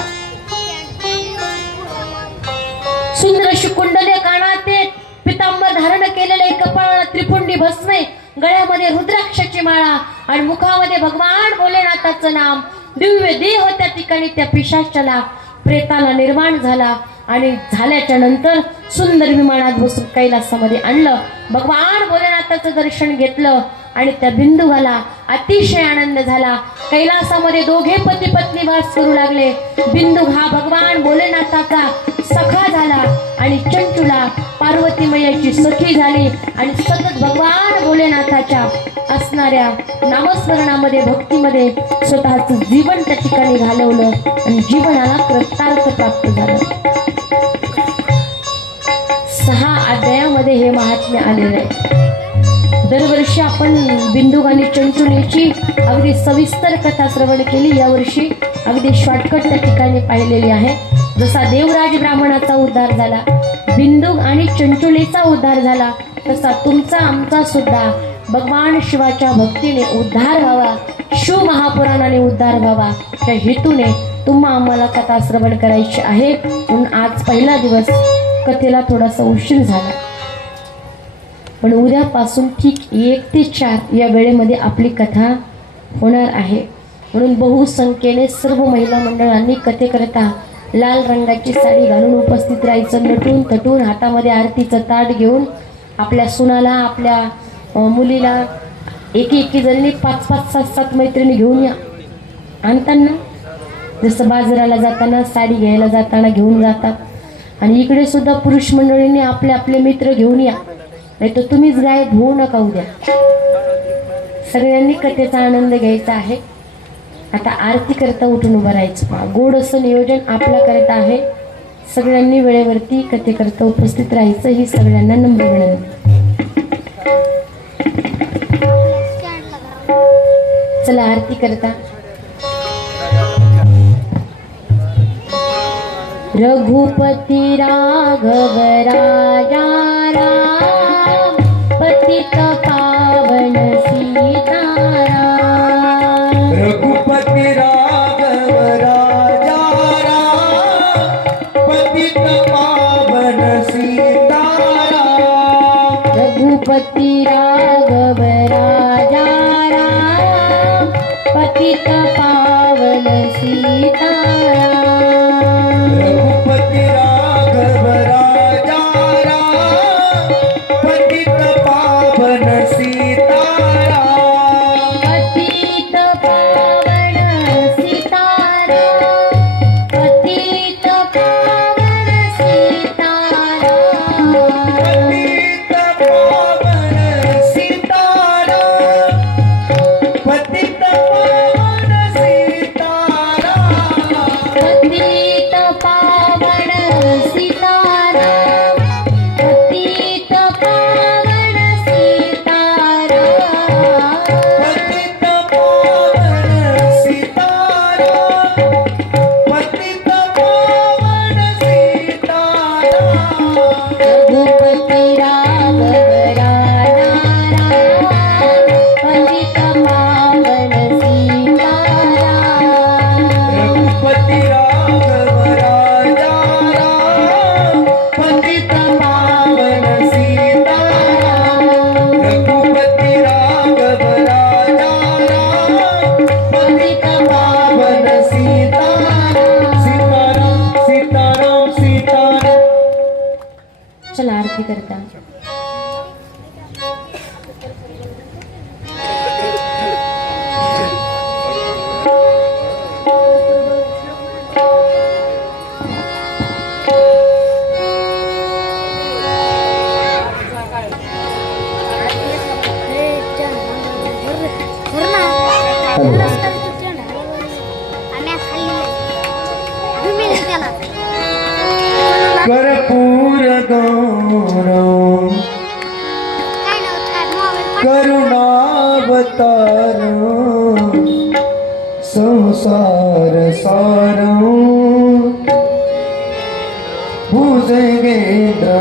सुंदर अशी कुंडले कानात आहेत, पितांबर धारण केलेले, कपाळाला त्रिपुंडी भस्मे, गळ्यामध्ये रुद्राक्षाची माळा आणि मुखामध्ये भगवान भोलेनाथाचं नाम. दिव्य देह त्या ठिकाणी त्या पिशाचाला, प्रेताला निर्माण झाला. आणि झाल्याच्या नंतर सुंदर विमानात बसून कैलासामध्ये आणलं. भगवान भोलेनाथाचं दर्शन घेतलं आणि त्या बिंदुगाला अतिशय आनंद झाला. कैलासामध्ये दोघे पती पत्नी वास करू लागले. बिंदू हा भगवान भोलेनाथाचा सखा झाला आणि चंचुला पार्वती मैयाची सखी झाली. आणि सतत भगवान भोलेनाथाच्या असणाऱ्या नामस्मरणामध्ये, भक्तीमध्ये स्वतःचं जीवन त्या ठिकाणी घालवलं आणि जीवनाला कृतार्थ प्राप्त झालं. 6 अध्यायामध्ये हे महात्म्य आलेलं आहे. दरवर्षी आपण बिंदू आणि चंचुलीची अगदी सविस्तर कथा श्रवण केली. यावर्षी अगदी शॉर्टकट त्या ठिकाणी पाहिलेली आहे. जसा देवराज ब्राह्मणाचा उद्धार झाला, बिंदू आणि चंचुलीचा उद्धार झाला, तसा तुमचा आमचा सुद्धा भगवान शिवाच्या भक्तीने उद्धार व्हावा, शिव महापुराणाने उद्धार व्हावा, त्या हेतूने तुम्हा आम्हाला कथा श्रवण करायची आहे. म्हणून आज पहिला दिवस, कथेला थोडासा उशीर झाला, पण उद्यापासून ठीक 1 ते 4 या वेळेमध्ये आपली कथा होणार आहे. म्हणून बहुसंख्येने सर्व महिला मंडळांनी कथेकरता लाल रंगाची साडी घालून उपस्थित राहायचं. नटून थटून हातामध्ये आरतीचं ताट घेऊन आपल्या सुनाला, आपल्या मुलीला, एकी जणी 5-5, 7-7 मैत्रिणी घेऊन या. आणताना जसं बाजाराला जाताना, साडी घ्यायला जाताना घेऊन जातात. आणि इकडे सुद्धा पुरुष मंडळींनी आपले आपले मित्र घेऊन या, नाही तर तुम्हीच गायब होऊ नका. उद्या सगळ्यांनी कथेचा आनंद घ्यायचा आहे. आता आरती करता उठून उभं राहायचं. गोड असं नियोजन आपल्या करता आहे. सगळ्यांनी वेळेवरती कथेकरता उपस्थित राहायचं, ही सगळ्यांना नम्र विनंती. चला आरती करता. रघुपति राघव राजा राम, पतित पावन सीताराम. रघुपति राघव राजा राम, पतित पावन सीताराम. रघुपति राघव राजा राम, पतित पावन सीताराम. रघुपति राघव राजा राम, पतित पावन सीताराम. पतित पावन सीताराम, पतित पावन सीताराम. पतित पावन सीताराम, पतित पावन सीताराम. पतित पावन सीताराम, पतित पावन सीताराम. पतित पावन सीताराम, पतित पावन सीताराम. रघुपति राघव राजा राम, पतित पावन सीताराम. रघुपति राघव राजा राम, पतित पावन सीताराम. रघुपति राघव राजा राम, पतित पावन सीताराम. सीताराम सीताराम सीताराम. चला आरती करता.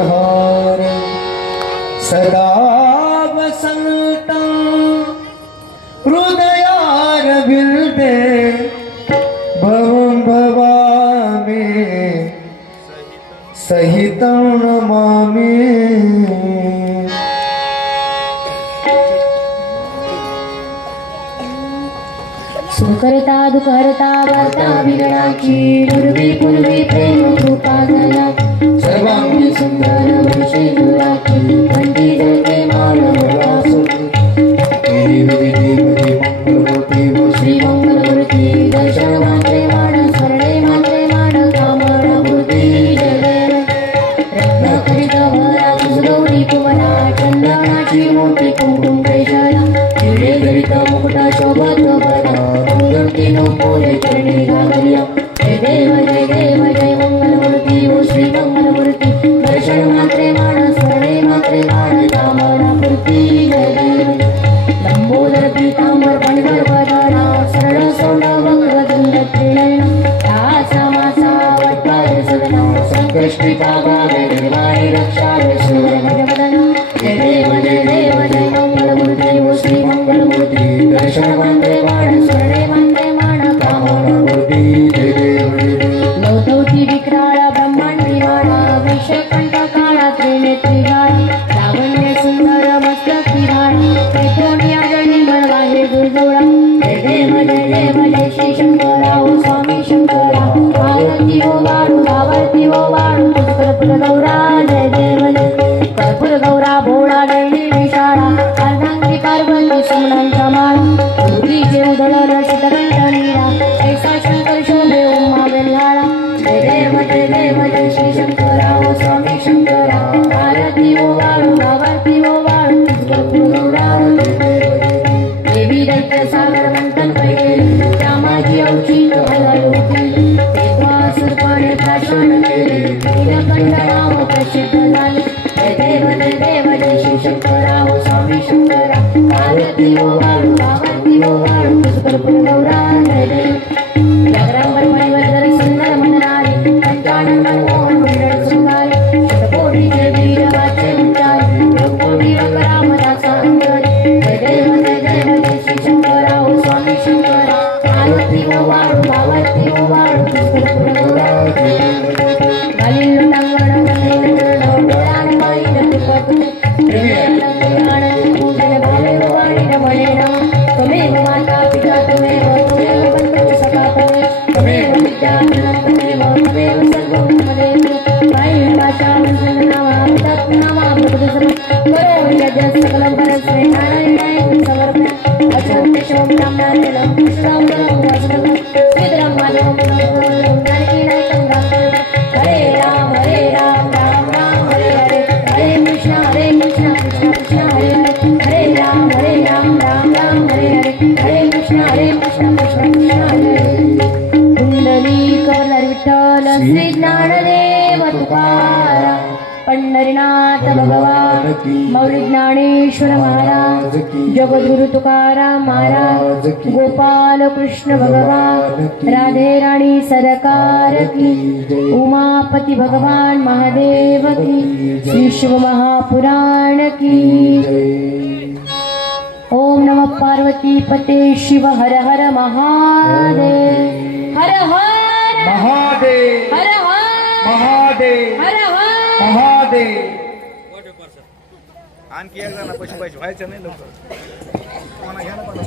हार सदा वसंत हृदयार बिलते भवं भवामि सहितं नमामि सुखकर्ता दुःखहर्ता वार्ता विघ्नाची पूर्वी पूर्वी प्रेम कृपा झाला सर्वांगी सुंदर वंशी जुळाची कंठी जळते मानवता सुखी श्री मंगलमूर्ती दर्शन मात्रे मान स्मरणे मात्रे मान कामना मूर्ती जय रत्नाकरित भरा गौरी कुमरा चंदनाची मोठी कुंकुम केशरा हिरे जडित मुकुट शोभत बरा नो पोले चरणी घागरिया जय देव जय मंगलमूर्ती ओ श्री मंगलमूर्ती दर्शन मात्रे मान स्मरणे मात्रे मान कामना मूर्ती जय देव लंबोदर पीतांबर पणगर बदना सरळ सोंड वक्रदंड त्रिनयन तासा मासा वटपाल सदना संकष्टी पावावे निर्वाणी रक्षावे सूर्यमध्यमदना जय देव जय मंगलमूर्ती ओ श्री मंगलमूर्ती दर्शन मात्रे मान स्मरणे मात्रे मान कामना मूर्ती जय देव लवतवती विक्राळा ब्रह्मांडी वाणा विषकंठ काळा त्रिनेत्री गाणी लावण्य सुंदर मस्तकी राणी त्रिकोणी अजनी मनवाहे दुर्जोडा जय जय श्री शंकरा ओ स्वामी शंकरा आरती ओ वाळू आरती ओ वाळू कर्पूर गौरा जय कर्पूर गौरा भोळा नयनी विशाळा अर्धांगी पार्वती सुमनांचा माळा दुधीचे उधळण शीतकंठ नीरा ऐसा शंकर शोभे उमा वेल्हाळा जय देव श्री शंकरा ओ स्वामी शंकरा आरती ओ वाळू आरती ओ वाळू कर्पूर गौरा देवी दैत्य सागर मंथन कैले रामाची औषध हलवली तेव्हा सर्पाने भाषण केले नीलकंठ नाव प्रसिद्ध झाले जय देव जय श्री शंकरा ओ स्वामी शंकरा आरती ओ वाळू आरती ओ वाळू कर्पूर गौरा जय देव जागरांबर परिवर्तन सुंदर मननारे पंचानन मोहन मंडळ सुंगारे शतकोटीचे वीर वाचे उंचाई लोकोटी वकरामदासा अंजली जय देव श्री शंकरा ओ स्वामी शंकरा आरती ओ वाळू आरती ओ वाळू कर्पूर गौरा गालिल टांगण गणेन डोळान माईन तुपतु पूजन भावे वाणी रमणेन त्वमेव माता पिता त्वमेव बंधु सखा त्वमेव विद्याधरं त्वमेव सर्वं मदेव माई भाषा नामा पिता नामा प्रभुसम करो यज्ञ सकलं परस्मै नारायणाय समर्पण अचोतेशं नामनाथनं कृष्णावतारं वासुदेवं श्रीधरं माधवं जानकी नायकं हरे राम राम राम हरे हरे हरे कृष्ण कृष्ण कृष्ण हरे हरे हरे राम राम हरे हरे हरे कृष्ण कृष्ण कृष्ण हरे हरे कुंडली कवलर विठ्ठल श्री ज्ञानदेव तुकाराम पंढरीनाथ भगवान मौली ज्ञानेश्वर महाराज जगद्गुरु तुकाराम महाराज गोपाल कृष्ण भगवान राधे राणी सरकार की उमापति भगवान महादेव की श्री शिव महापुराण की ओम नमः पार्वती पते शिव हर हर महादेव हर हर महादेव हर हर महादेव हर हर महादेव आणखी एक जण पैसे व्हायचं नाही लवकर कोणा घ्या ना पण